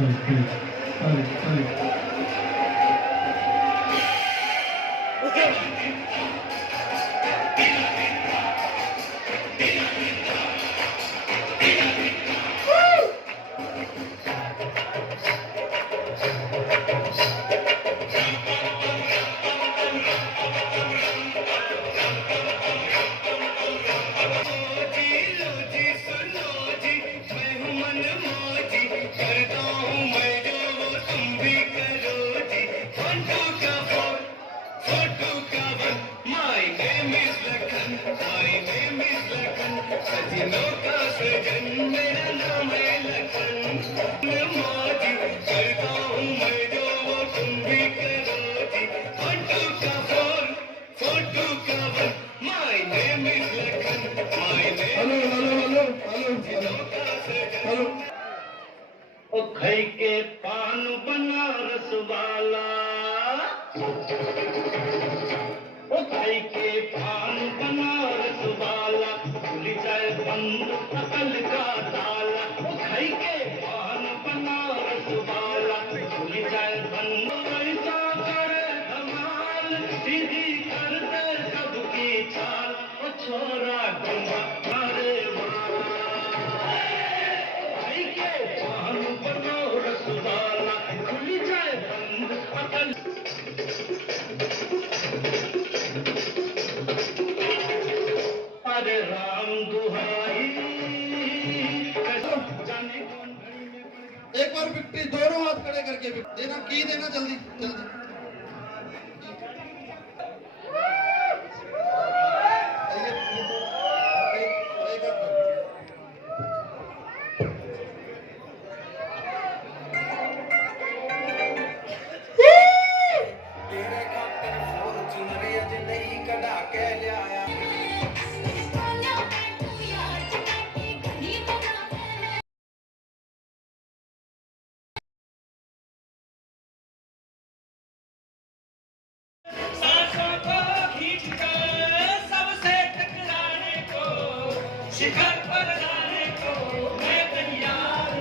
खई के पान बनारस वाला, ओ खई के पान बनारस वाला, खुल जाए बंद अकल का ताला। ओ खई के पान बनारस वाला, खुल जाए बंद। ऐसा करे धमाल, सीधी कर दे सबकी चाल। ओ छोरा गंगा मारे अरे राम दुहाई। एक बार 50 दोनों हाथ खड़े करके देना, की देना जल्दी जल्दी। शिखर पर जाने को मैं तैयार हूं,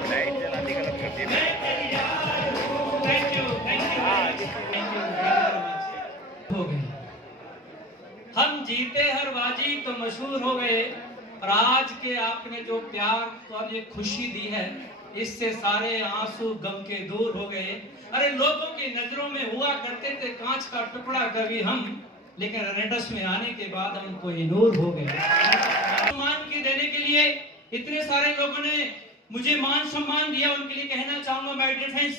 मैं तैयार हूं। थैंक यू हो गए। हम जीते हर बाजी तो मशहूर हो गए, और आज के आपने जो प्यार और ये खुशी दी है, इससे सारे आंसू गम के दूर हो गए। अरे लोगों की नजरों में हुआ करते थे कांच का टुकड़ा कभी हम, लेकिन रेनेडस में आने के बाद हम कोई नूर हो गए। सम्मान के देने के लिए इतने सारे लोगों ने मुझे मान सम्मान दिया, उनके लिए कहना चाहूंगा माय डियर फ्रेंड्स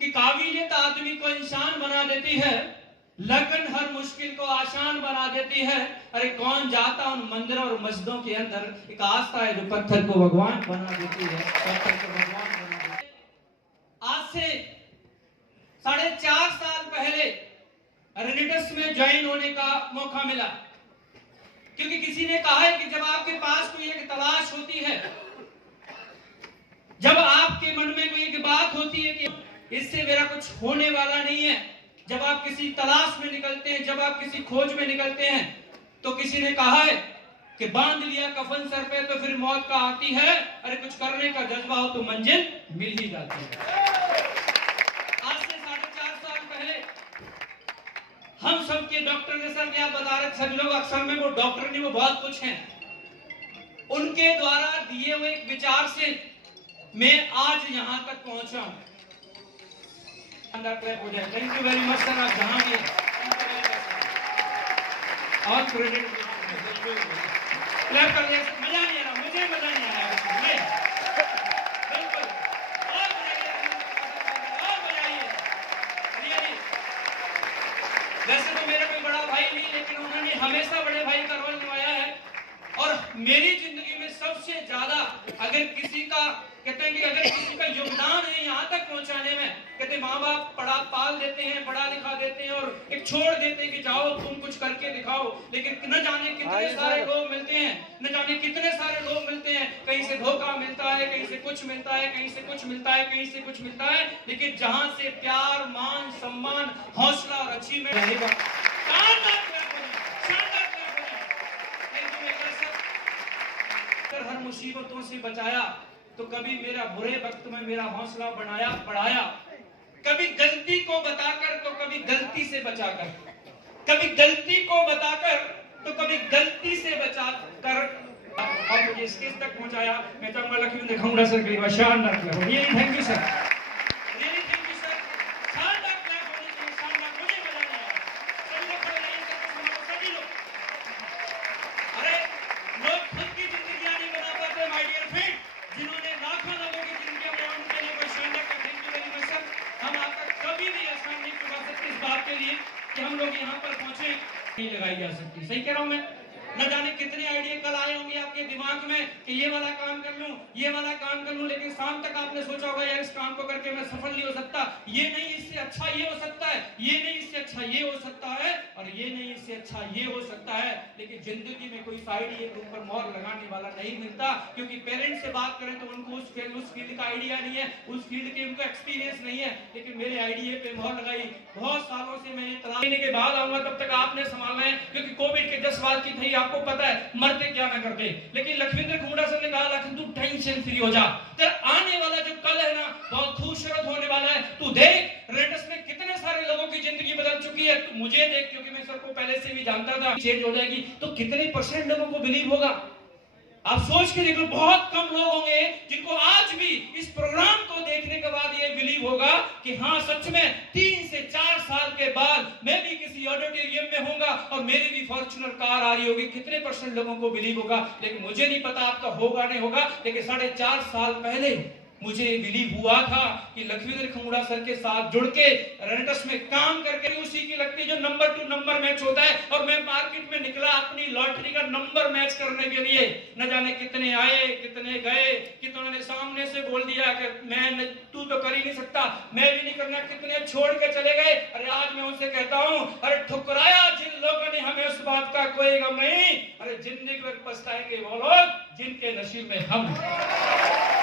कि काबिलियत आदमी को इंसान बना देती है, लगन हर मुश्किल को आसान बना देती है। अरे कौन जाता उन मंदिरों और मस्जिदों के अंदर, एक आस्था है जो पत्थर को भगवान बना देती है, पत्थर को भगवान बना देती है। आज से 4.5 साल पहले रेनेडस में ज्वाइन होने का मौका मिला, क्योंकि किसी ने कहा है कि जब आपके पास कोई एक तलाश होती है, जब आपके मन में कोई एक बात होती है कि इससे मेरा कुछ होने वाला नहीं है, जब आप किसी तलाश में निकलते हैं, जब आप किसी खोज में निकलते हैं, तो किसी ने कहा है कि बांध लिया कफन सर पे तो फिर मौत का आती है। अरे कुछ करने का जज्बा हो तो मंजिल मिल ही जाती है। आज से 4.5 साल पहले हम सब के डॉक्टर जैसा क्या बता रहे, सभी लोग अक्सर में वो डॉक्टर नहीं, वो बहुत कुछ हैं, उनके द्वारा दिए हुए एक विचार से मैं आज यहां तक पहुंचा हूं। Thank you very much sir, आप जहां भी और क्रेडिट क्लैप कर दिया। मजा नहीं आ रहा, मुझे मजा नहीं आया बिल्कुल। और बजाइए रियली। वैसे तो मेरा कोई बड़ा भाई नहीं, लेकिन उन्होंने हमेशा बड़े भाई का रोल निभाया है। और मेरी जिंदगी में सबसे ज्यादा अगर किसी का कहते हैं कि अगर किसी का योगदान है यहाँ तक पहुंचाने में, कहते माँ बाप पढ़ा पाल देते हैं, पढ़ा लिखा देते हैं और एक छोड़ देते हैं कि जाओ तुम कुछ करके दिखाओ, लेकिन न जाने कितने सारे लोग मिलते हैं, न जाने कितने सारे लोग मिलते हैं, कहीं से धोखा मिलता है, कहीं से कुछ मिलता है, कहीं से कुछ मिलता है, कहीं से कुछ मिलता है, लेकिन जहां से प्यार, मान, सम्मान, हौसला और अचीवमेंट रहेगा। हर मुसीबतों से बचाया, तो तो कभी मेरा बुरे वक्त में मेरा हौसला बढ़ाया, कभी गलती को बताकर तो कभी गलती से बचाकर, कभी गलती को बताकर तो कभी गलती से बचाकर, और मुझे स्टेज तक पहुंचाया। मैं चाहूंगा लक्ष्मी खंगड़ा सर के लिए शानदार क्लैप हो। Really thank you sir, really thank you sir. शानदार क्लैप होने चाहिए, शानदार, मुझे मजा नहीं आया। सभी लोग खड़े रहिए, सभी लोग। अरे लोग खुद की जिंदगियां नहीं बना पाते माय डियर फ्रेंड, जिन्होंने लाखों लोगों की जिंदगियां बनाई, उनके लिए कोई शानदार clap. Thank you very much sir. हम आपका कभी भी एहसान नहीं चुका सकते इस बात के लिए कि हम लोग यहाँ पर पहुंचे, नहीं लगाई जा सकती। सही कह रहा हूं मैं? न जाने कितने आइडिया कल आए होंगे आपके दिमाग में कि ये वाला काम कर लूं, ये वाला काम कर लूं, लेकिन शाम तक आपने सोचा होगा यार इस काम को करके मैं सफल नहीं हो सकता, ये नहीं इससे अच्छा ये हो सकता है, ये नहीं इससे अच्छा ये हो सकता है, और ये नहीं इससे अच्छा ये हो सकता है। लेकिन जिंदगी में कोई आइडिया के ऊपर मोहर लगाने वाला नहीं मिलता, क्योंकि पेरेंट्स से बात करें तो उनको उस फील्ड का आइडिया नहीं है, उस फील्ड के उनको एक्सपीरियंस नहीं है। लेकिन मेरे आइडिया पे मोहर लगाई, बहुत सालों से मैं तलाश करने के बाद आऊंगा, तब तक आपने संभालना है, क्योंकि कोविड के 10 बात की थी, आपको पता है मरते क्या ना करते। लेकिन लखविंद्र खुंगड़ा सर ने कहा लखन तू टेंशन फ्री हो जा, तेरा आने वाला जो कल है ना बहुत खूबसूरत होने वाला है। तू देख रेटस में कितने सारे लोगों की जिंदगी बदल चुकी है, तू मुझे देख, क्योंकि मैं सर को पहले से भी जानता था चेंज हो जाएगी, तो कितने % लोगों को बिलीव होगा? आप सोच के देखो, बहुत कम लोग होंगे जिनको आज भी इस प्रोग्राम को देखने के बाद ये बिलीव होगा कि हाँ सच में 3 से 4 साल के बाद मैं भी किसी ऑडिटोरियम में होऊंगा और मेरी भी फॉर्च्यूनर कार आ रही होगी। कितने % लोगों को बिलीव होगा? लेकिन मुझे नहीं पता आपका होगा नहीं होगा, लेकिन 4.5 साल पहले मुझे बिलीव हुआ था कि लखविंद्र खंगड़ा सर के साथ जुड़ के रेनेटस में काम करके उसी की लगती जो नंबर टू नंबर मैच होता है, और मैं मार्केट में निकला अपनी लॉटरी का नंबर मैच करने के लिए। न जाने कितने आए कितने गए, कितनों ने सामने से बोल दिया कि मैं तू तो कर ही नहीं सकता, मैं भी नहीं करना, कितने छोड़ के चले गए। अरे आज मैं उनसे कहता हूँ, अरे ठुकराया जिन लोगों ने हमें उस बात का कोई गम नहीं, अरे जिंदगी में पछताएंगे वो लोग जिनके नसीब में हम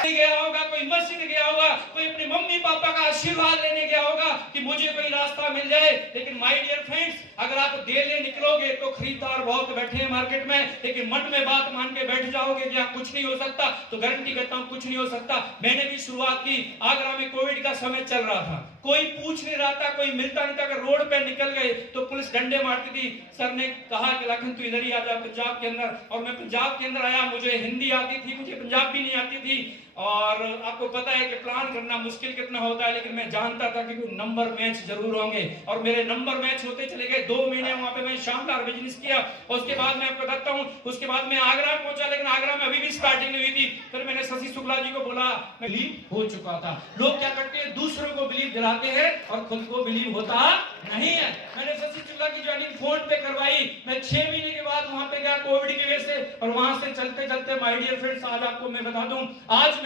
गया होगा, कोई मस्जिद गया होगा, कोई अपने मम्मी पापा का आशीर्वाद लेने गया होगा कि मुझे कोई रास्ता मिल जाए। लेकिन माय डियर फ्रेंड्स, अगर आप देर निकलोगे तो खरीदार बहुत बैठे हैं मार्केट में, लेकिन मन में बात मान के बैठ जाओगे कि कुछ नहीं हो सकता, तो गारंटी करता हूं कुछ नहीं हो सकता। मैंने भी शुरुआत की, आगरा में कोविड का समय चल रहा था, कोई पूछ नहीं रहा था, कोई मिलता नहीं था। अगर रोड पे निकल गए तो पुलिस डंडे मारती थी। सर ने कहा कि लखन तू इधर ही आ जा पंजाब के अंदर, और मैं पंजाब के अंदर आया। मुझे हिंदी आती थी, मुझे पंजाबी नहीं आती थी, और आपको पता है कि प्लान करना मुश्किल कितना होता है, लेकिन मैं जानता था कि कोई नंबर मैच जरूर होंगे, और मेरे नंबर मैच होते चले गए। 2 महीने वहां पे मैं शानदार बिजनेस किया। उसके बाद मैं आपको बताता हूं, उसके बाद मैं आगरा पहुंचा, लेकिन आगरा में अभी भी स्टार्टिंग नहीं हुई थी। फिर मैंने शशि शुक्ला जी को बोला, मैं बिलीव हो चुका था। लोग क्या करते हैं, दूसरों को बिलीव दिलाते हैं और खुद को बिलीव होता नहीं है। मैंने शशि शुक्ला की ज्वाइनिंग फोन पे करवाई। मैं 6 महीने के बाद वहां पे गया कोविड की वजह से, और वहां से चलते चलते माय डियर फ्रेंड्स, आज आपको मैं बता दूं, आज मैं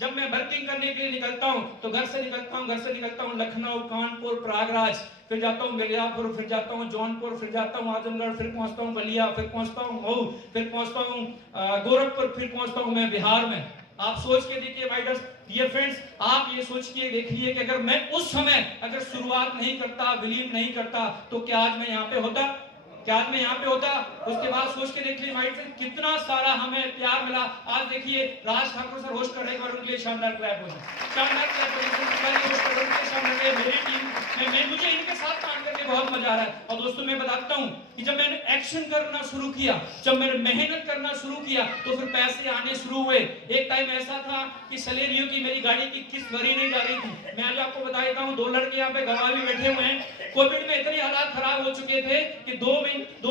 जब मैं वर्किंग करने के लिए निकलता हूं तो घर से निकलता हूं लखनऊ, कानपुर, प्रयागराज, फिर जाता हूं मिर्जापुर, फिर जाता हूं जौनपुर, फिर जाता हूं आजमगढ़, फिर पहुंचता हूं बलिया, फिर पहुंचता हूं मऊ, फिर पहुंचता हूं गोरखपुर, फिर पहुंचता हूं मैं बिहार में। आप सोच के देखिए माय डियर फ्रेंड्स, आप ये सोच के देखिए कि अगर मैं उस समय अगर शुरुआत नहीं करता, बिलीव नहीं करता, तो क्या आज मैं यहाँ पे होता? क्या आज मैं यहाँ पे होता? उसके बाद सोच के देखिए माइंड से कितना सारा हमें प्यार मिला। आज देखिए राज ठाकुर सर होस्ट कर रहे हैं, और उनके लिए शानदार क्लैप हो जाए, शानदार क्लैप हो जाए। मेरी टीम में मुझे इनके साथ काम करके बहुत मजा आ रहा है। और दोस्तों मैं बताता हूँ कि जब मैंने एक्शन करना शुरू किया, जब मैंने मेहनत करना शुरू किया, तो फिर पैसे आने शुरू हुए। एक टाइम ऐसा था कि सलेरियो की मेरी गाड़ी की किस्त भरी नहीं जा रही थी। मैं आज आपको बता देता हूँ, 2 लड़के यहाँ पे गवाह भी बैठे हुए हैं। कोविड में इतनी हालात खराब हो चुके थे कि 2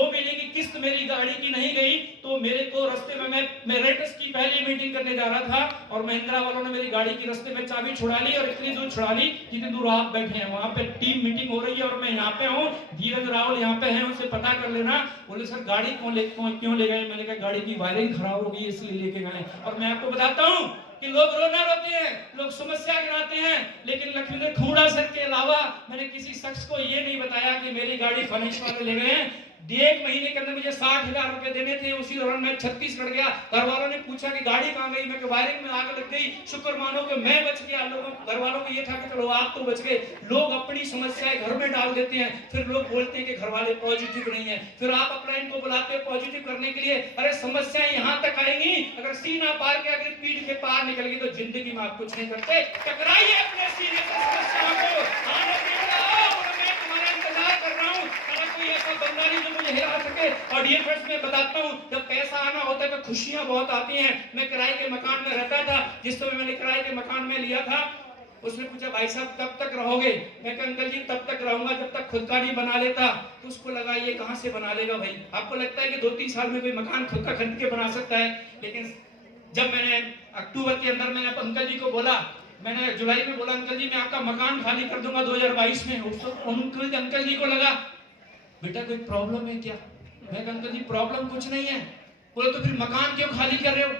महीने की किस्त मेरी गाड़ी की नहीं गई, तो मेरे को रास्ते में मैं रेटस की पहली मीटिंग करने जा रहा था, और महिंद्रा वालों ने मेरी गाड़ी की रास्ते में चाबी छुड़ा ली, और इतनी दूर छुड़ा ली जितनी दूर आप बैठे हैं। वहां पे टीम मीटिंग हो रही है और मैं यहाँ पे हूँ, धीरज रावल यहाँ पे हैं, उनसे पता कर लेना। बोले सर गाड़ी क्यों ले गए? मैंने कहा गाड़ी की वायरिंग खराब हो गई इसलिए लेके गए। और मैं आपको बताता हूँ कि लोग रोना रोते हैं, लोग समस्या गिनाते हैं, लेकिन लखविंद्र खुंगड़ा सर के अलावा मैंने किसी शख्स को ये नहीं बताया कि मेरी गाड़ी फर्निश वाले ले गए हैं। 1 महीने के अंदर मुझे 60,000 रुपए देने थे। उसी दौरान मैं छत्तीसगढ़ गया, घर वालों ने पूछा कि गाड़ी कहाँ गई, मैं वायरिंग में आग लग गई। शुक्र मानो कि मैं बच गया। लोगों घर वालों को ये था कि चलो आप तो बच गए। लोग अपनी समस्याएं घर में डाल देते हैं, फिर लोग बोलते हैं कि घर वाले पॉजिटिव नहीं है, फिर आप अपना इनको बुलाते हैं पॉजिटिव करने के लिए। अरे समस्याएं यहाँ तक आएंगी, अगर सीना पार के अगर पीठ के पार निकल गई तो जिंदगी में आप कुछ नहीं करते। टकराइए अपने सीने से समस्याओं को, आने मैं तुम्हारा इंतजार कर रहा हूँ। कोई ऐसा बंदा नहीं जो मुझे हिला सके। और डियर फ्रेंड्स, मैं बताता हूँ, जब पैसा आना होता है तो खुशियां बहुत आती हैं। मैं किराए के मकान में रहता था, जिस समय मैंने किराए के मकान में लिया था, उसने पूछा भाई साहब कब तक रहोगे? मैं कहा अंकल जी तब तक रहूंगा जब तक खुद का नहीं बना लेता। तो उसको लगा ये कहां से बना लेगा भाई। आपको लगता है कि 2-3 साल में कोई मकान खुद का खरीद के बना सकता है? लेकिन जब मैंने अक्टूबर के अंदर मैंने अंकल जी को बोला, मैंने जुलाई में बोला अंकल जी मैं आपका मकान खाली कर दूंगा 2022 में। अंकल जी को लगा बेटा कोई प्रॉब्लम है क्या? मैं कहा अंकल जी प्रॉब्लम कुछ नहीं है। बोले तो फिर मकान क्यों खाली कर रहे हो?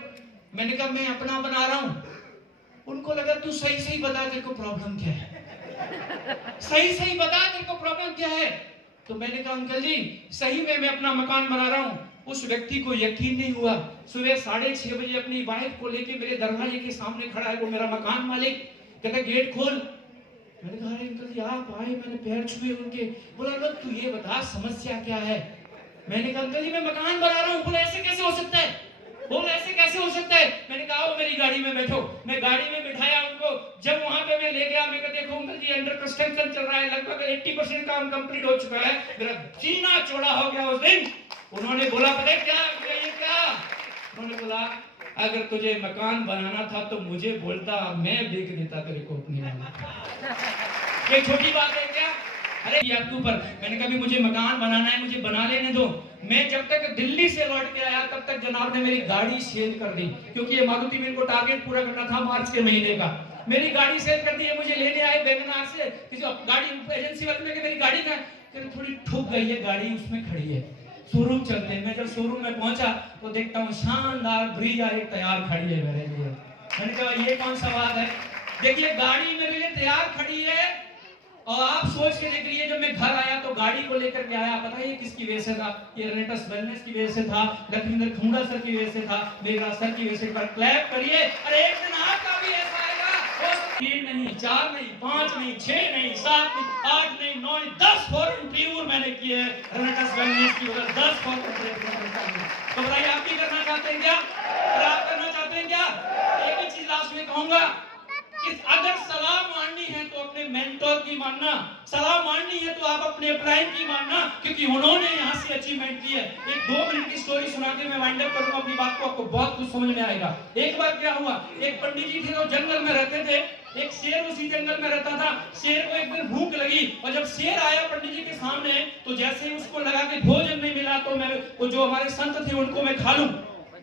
मैंने कहा मैं अपना बना रहा हूं। उनको लगा तू सही सही बता तेरे को प्रॉब्लम क्या है, सही सही बता तेरे को प्रॉब्लम क्या है। तो मैंने कहा अंकल जी सही में मैं अपना मकान बना रहा हूं। उस व्यक्ति को यकीन नहीं हुआ। सुबह 6:30 बजे अपनी वाइफ को लेके मेरे दरवाजे के सामने खड़ा है वो मेरा मकान मालिक। कहता गेट खोल। मैंने कहा अरे अंकल जी आप आए, मैंने पैर छुए उनके। बोला लो तू ये बता समस्या क्या है? मैंने कहा अंकल जी मैं मकान बना रहा हूँ। बोला ऐसे कैसे हो सकता है? बोला ऐसे कैसे हो सकता है? मैंने कहा आओ मेरी गाड़ी में बैठो। मैं गाड़ी में बिठाया उनको। जब वहां पे मैं ले गया, मैं कहा देखो अंकल जी अंडर कंस्ट्रक्शन चल रहा है, लगभग 80% काम कंप्लीट हो चुका है। मेरा सीना चौड़ा हो गया उस दिन। उन्होंने बोला पता क्या ये क्या? उन्होंने बोला अगर तुझे मकान बनाना था तो मुझे बोलता, मैं बेच देता तेरे को अपनी। ये छोटी बात है क्या? अरे ये आपके ऊपर। मैंने कहा मुझे मकान बनाना है, मुझे बना लेने दो। मैं जब तक दिल्ली से लौट के आया तब तक जनाब ने मेरी गाड़ी सेल कर दी, क्योंकि ये मारुति में इनको टारगेट पूरा करना था मार्च के महीने का। मेरी गाड़ी सेल कर दी है। मुझे लेने आए बेगनार से किसी गाड़ी एजेंसी वाले ने, मेरी गाड़ी का थोड़ी ठुक गई है गाड़ी, उसमें खड़ी है। शोरूम चलते हैं। मैं जब शोरूम में पहुंचा तो देखता हूँ शानदार ब्रीजा एक तैयार खड़ी है मेरे लिए। मैंने कहा ये कौन सा बात है? देखिए गाड़ी मेरे लिए तैयार खड़ी है और आप सोच के देख लीजिए जब मैं घर आया तो गाड़ी को लेकर के आया। पता है ये किसकी वजह से था? ये रेनेटस वेलनेस की वजह से था, लखविंदर खुंडा सर की वजह से था, मेघराज सर की वजह से। पर क्लैप करिए। अरे एक दिन आपका भी ऐसा आएगा। 3 नहीं 4 नहीं 5 नहीं 6 नहीं 7 नहीं 8 नहीं 9 नहीं 10 फॉरेन टूर मैंने किए हैं रेनेटस वेलनेस की वजह। 10 फॉरेन तो बताइए आप भी करना चाहते हैं क्या? आप करना चाहते हैं क्या? एक ही चीज लास्ट में कहूंगा कि अगर सलाह माननी है तो अपने मेंटोर की मानना, सलाह माननी है तो आप अपने अपलाइन की मानना, क्योंकि उन्होंने यहाँ से अचीवमेंट की है। एक 2 मिनट की स्टोरी सुना के मैं वाइंड अप करूंगा अपनी बात को, आपको बहुत कुछ समझ में आएगा। एक बार क्या हुआ, एक पंडित जी थे वो जंगल में रहते थे। एक शेर उसी जंगल में रहता था। शेर को एक दिन भूख लगी और जब शेर आया पंडित जी के सामने तो जैसे ही उसको लगा कि भोजन नहीं मिला तो मैं वो जो हमारे संत थे उनको मैं खा लूं,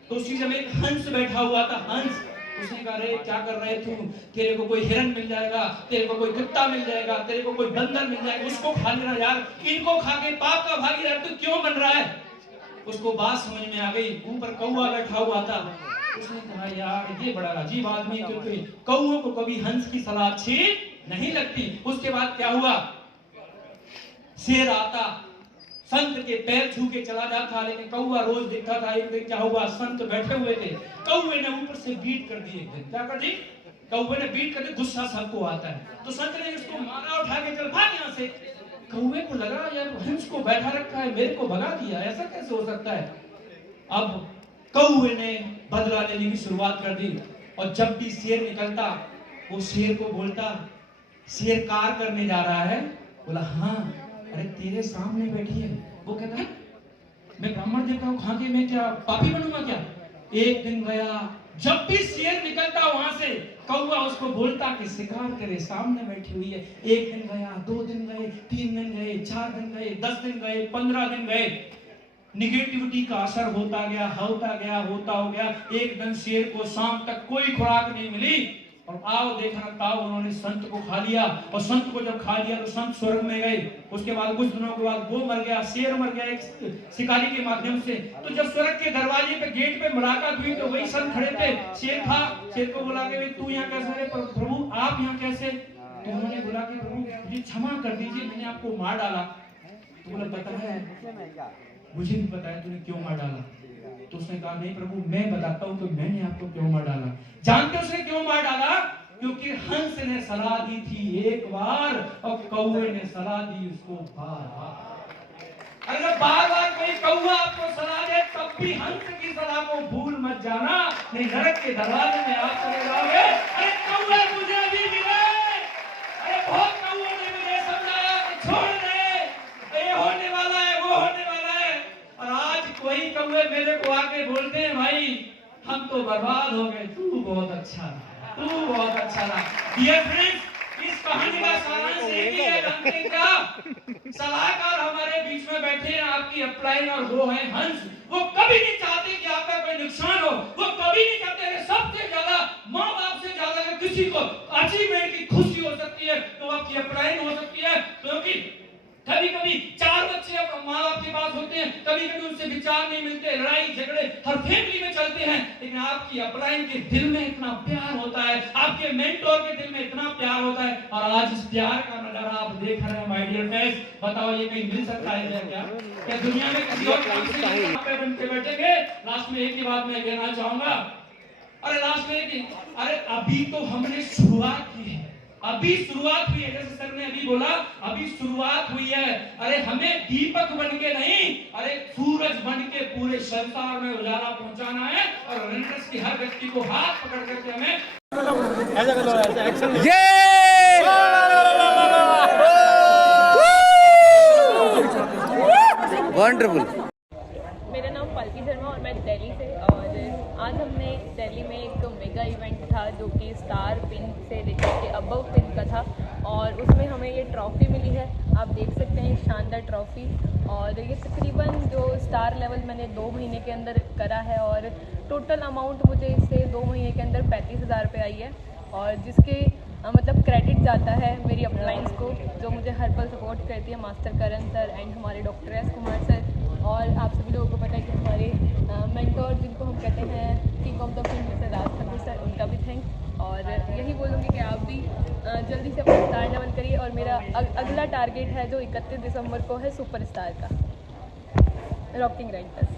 तो उसी समय एक हंस बैठा हुआ था। हंस उसने कहा अरे क्या कर रहे तू? तेरे को कोई हिरन मिल जाएगा, तेरे को कोई कुत्ता मिल जाएगा, तेरे को कोई बंदर मिल जाएगा, उसको खा लेना यार। इनको खा के पाप का भागी रह तू क्यों बन रहा है? उसको बात समझ में आ गई। ऊपर कौवा बैठा हुआ था। उसने कहा यार ये बड़ा अजीब आदमी है, क्योंकि कौओं को कभी हंस की सलाह अच्छी नहीं लगती। उसके बाद क्या हुआ, शेर आता संत के पैर छू के चला जाता, लेकिन कौवा रोज दिखता था। एक दिन क्या हुआ, संत बैठे हुए थे, कौवे ने ऊपर से बीट कर दी। एक दिन क्या कर दी, कौवे ने बीट कर दी। गुस्सा सबको आता है तो संत ने उसको मारा, उठा के चल भाग यहाँ से। कौवे को लगा यार हंस को बैठा रखा है, मेरे को भगा दिया, ऐसा कैसे हो सकता है? अब कौवे ने बदला लेने की शुरुआत कर दी और जब भी शेर निकलता वो शेर को बोलता, शेर कार करने जा रहा है। बोला हाँ, अरे तेरे सामने बैठी है। वो कहता है मैं ब्राह्मण देवता हूँ, खा के मैं क्या पापी बनूंगा क्या? एक दिन गया, जब भी शेर निकलता वहां से कौवा उसको बोलता कि शिकार तेरे सामने बैठी हुई है। एक दिन गया, 2 दिन गए, 3 दिन गए, 4 दिन गए, 10 दिन गए, 15 दिन गए। निगेटिविटी का असर होता गया, होता हो गया। एक दिन शेर को शाम तक कोई खुराक नहीं मिली और आओ देखना ताओ उन्होंने संत को खा लिया। और संत को जब खा लिया तो संत स्वर्ग में गए। उसके बाद कुछ दिनों के बाद वो मर गया, शेर मर गया एक शिकारी के माध्यम से। तो जब स्वर्ग के दरवाजे पे गेट पे मुलाकात हुई तो वही संत खड़े थे। शेर था, शेर को बोला कि तू यहाँ कैसे? प्रभु आप यहाँ कैसे? तो उन्होंने बोला कि प्रभु मुझे क्षमा कर दीजिए, मैंने आपको मार डाला। तो बोला पता है मुझे भी पता है तूने क्यों मार डाला। तो उसने कहा नहीं प्रभु, मैं बताता हूँ कि मैंने आपको क्यों मार डाला। जानते उसने क्यों मार डाला? क्योंकि हंस ने सलाह दी थी एक बार और कौवे ने सलाह दी उसको बार बार। अगर बार बार कोई कौवा आपको सलाह दे तब भी हंस की सलाह को भूल मत जाना, नहीं नरक के दरवाजे में आप चले जाओगे। अरे कौवे मुझे भी मिले, अरे बहुत कौवों ने मुझे समझाया कि छोड़ दे, ये होने वाला है वो होने वाला है, और आज कोई कौवे मेरे को आके बोलते हैं भाई हम तो बर्बाद हो गए, तू बहुत अच्छा रहा, तू बहुत अच्छा रहा। डियर फ्रेंड्स, इस कहानी का सारांश एक ही है, रंकिंग का सलाहकार हमारे बीच में बैठे हैं, आपकी अपलाइन, और वो है हंस। वो कभी नहीं चाहते कि आपका कोई नुकसान हो, वो कभी नहीं चाहते कि सबसे ज्यादा माँ बाप से ज्यादा अगर किसी को अचीवमेंट की खुशी हो सकती है तो आपकी अपलाइन हो सकती है। क्योंकि कभी कभी 4 बच्चे माँ बाप के पास होते हैं, कभी कभी उनसे विचार नहीं मिलते, लड़ाई झगड़े हर फैमिली में चलते हैं, लेकिन आपकी अपलाइन के दिल में इतना प्यार होता है, आपके मेंटोर के दिल में इतना प्यार होता है, और आज इस प्यार का नजारा आप देख रहे हैं माय डियर फ्रेंड्स। बताओ ये कहीं मिल सकता है क्या? क्या दुनिया में किसी और काम से नहीं पे बन के बैठेंगे? लास्ट में एक ही बात मैं कहना चाहूंगा, अरे लास्ट में अरे अभी तो हमने शुरुआत की है, अभी शुरुआत हुई है, जैसे सर ने अभी बोला अभी शुरुआत हुई है। अरे हमें दीपक बन के नहीं, अरे सूरज बन के पूरे संसार में उजाला पहुंचाना है, और रेंटर्स की हर व्यक्ति को हाथ पकड़ करके हमें वंडरफुल। मेरा नाम पल्की शर्मा और मैं दिल्ली से, और आज हमने दिल्ली में एक मेगा इवेंट था जो कि स्टार पिन से लेकर के अबव पिन का था, और उसमें हमें ये ट्रॉफ़ी मिली है। आप देख सकते हैं शानदार ट्रॉफ़ी, और ये तकरीबन जो स्टार लेवल मैंने 2 महीने के अंदर करा है, और टोटल अमाउंट मुझे इससे 2 महीने के अंदर 35,000 रुपये आई है, और जिसके मतलब क्रेडिट जाता है मेरी अपलाइंस को, जो मुझे हर पल सपोर्ट करती है, मास्टर करण सर एंड हमारे डॉक्टर एस कुमार सर, और आप सभी लोगों को पता है कि हमारे मेंटोर जिनको हम कहते हैं king of the film mister Raj Thakur sir, उनका भी थैंक्स। और यही बोलूँगी कि आप भी जल्दी से अपना स्टार लेवल करिए, और मेरा अगला टारगेट है जो 31 दिसंबर को है सुपरस्टार का, रॉकिंग राइटर्स।